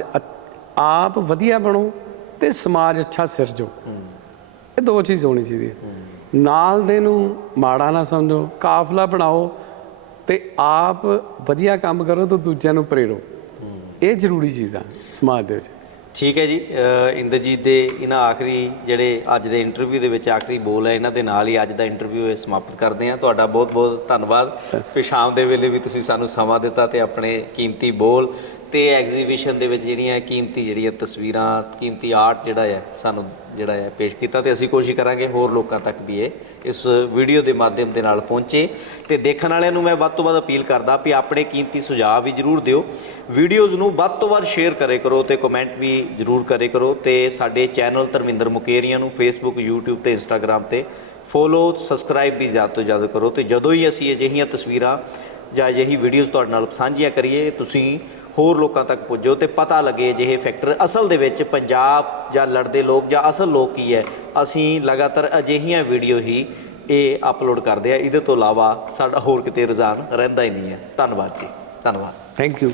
ਆਪ ਵਧੀਆ ਬਣੋ ਤੇ ਸਮਾਜ ਅੱਛਾ ਸਿਰਜੋ ਇਹ ਦੋ ਚੀਜ਼ ਹੋਣੀ ਚਾਹੀਦੀ ਹੈ। ਨਾਲ ਦੇ ਨੂੰ ਮਾੜਾ ਨਾ ਸਮਝੋ ਕਾਫਲਾ ਬਣਾਓ ਤੇ ਆਪ ਵਧੀਆ ਕੰਮ ਕਰੋ ਤੇ ਦੂਜਿਆਂ ਨੂੰ ਪ੍ਰੇਰੋ। ਇਹ ਜ਼ਰੂਰੀ ਚੀਜ਼ਾਂ ਸਮਾਜ ਦੇ ਵਿੱਚ। ਠੀਕ ਹੈ ਜੀ ਇੰਦਰਜੀਤ ਦੇ ਇਹਨਾਂ ਆਖਰੀ ਜਿਹੜੇ ਅੱਜ ਦੇ ਇੰਟਰਵਿਊ ਦੇ ਵਿੱਚ ਆਖਰੀ ਬੋਲ ਹੈ, ਇਹਨਾਂ ਦੇ ਨਾਲ ਹੀ ਅੱਜ ਦਾ ਇੰਟਰਵਿਊ ਇਹ ਸਮਾਪਤ ਕਰਦੇ ਹਾਂ। ਤੁਹਾਡਾ ਬਹੁਤ ਬਹੁਤ ਧੰਨਵਾਦ। ਕਿ ਸ਼ਾਮ ਦੇ ਵੇਲੇ ਵੀ ਤੁਸੀਂ ਸਾਨੂੰ ਸਮਾਂ ਦਿੱਤਾ ਤੇ ਆਪਣੇ ਕੀਮਤੀ ਬੋਲ ਤੇ ਐਗਜ਼ੀਬਿਸ਼ਨ ਦੇ ਵਿੱਚ ਜਿਹੜੀਆਂ ਕੀਮਤੀ ਜਿਹੜੀਆਂ ਤਸਵੀਰਾਂ, ਕੀਮਤੀ ਆਰਟ ਜਿਹੜਾ ਹੈ, ਸਾਨੂੰ ਜਿਹੜਾ ਹੈ ਪੇਸ਼ ਕੀਤਾ ਤੇ ਅਸੀਂ ਕੋਸ਼ਿਸ਼ ਕਰਾਂਗੇ ਹੋਰ ਲੋਕਾਂ ਤੱਕ ਵੀ ਇਹ ਇਸ ਵੀਡੀਓ ਦੇ ਮਾਧਿਅਮ ਦੇ ਨਾਲ ਪਹੁੰਚੇ ਤੇ ਦੇਖਣ ਵਾਲਿਆਂ ਨੂੰ ਮੈਂ ਵੱਧ ਤੋਂ ਵੱਧ ਅਪੀਲ ਕਰਦਾ ਵੀ ਆਪਣੇ ਕੀਮਤੀ ਸੁਝਾਅ ਵੀ ਜਰੂਰ ਦਿਓ। ਵੀਡੀਓਜ਼ ਨੂੰ ਵੱਧ ਤੋਂ ਵੱਧ ਸ਼ੇਅਰ ਕਰੇ ਕਰੋ ਤੇ ਕਮੈਂਟ ਵੀ ਜਰੂਰ ਕਰੇ ਕਰੋ ਤੇ ਸਾਡੇ ਚੈਨਲ ਧਰਮਿੰਦਰ ਮੁਕੇਰੀਆਂ ਨੂੰ ਫੇਸਬੁੱਕ YouTube ਤੇ Instagram ਤੇ ਫੋਲੋ ਸਬਸਕ੍ਰਾਈਬ ਵੀ ਜ਼ਿਆਦਾ ਤੋਂ ਜ਼ਿਆਦਾ ਕਰੋ ਤੇ ਜਦੋਂ ਹੀ ਅਸੀਂ ਅਜਿਹੀਆਂ ਤਸਵੀਰਾਂ ਜਾਂ ਅਜਿਹੀ ਵੀਡੀਓਜ਼ ਤੁਹਾਡੇ ਨਾਲ ਸਾਂਝੀਆਂ ਕਰੀਏ, ਤੁਸੀਂ ਹੋਰ ਲੋਕਾਂ ਤੱਕ ਪੁੱਜੋ ਤੇ ਪਤਾ ਲੱਗੇ ਅਜਿਹੇ ਫੈਕਟਰ ਅਸਲ ਦੇ ਵਿੱਚ ਪੰਜਾਬ ਜਾਂ ਲੜਦੇ ਲੋਕ ਜਾਂ ਅਸਲ ਲੋਕ ਕੀ ਹੈ। ਅਸੀਂ ਲਗਾਤਾਰ ਅਜਿਹੀਆਂ ਵੀਡੀਓ ਹੀ ਇਹ ਅਪਲੋਡ ਕਰਦੇ ਆ ਇਹਦੇ ਤੋਂ ਇਲਾਵਾ ਸਾਡਾ ਹੋਰ ਕਿਤੇ ਰੁਝਾਨ ਰਹਿੰਦਾ ਹੀ ਨਹੀਂ ਹੈ। ਧੰਨਵਾਦ ਜੀ। ਧੰਨਵਾਦ। Thank you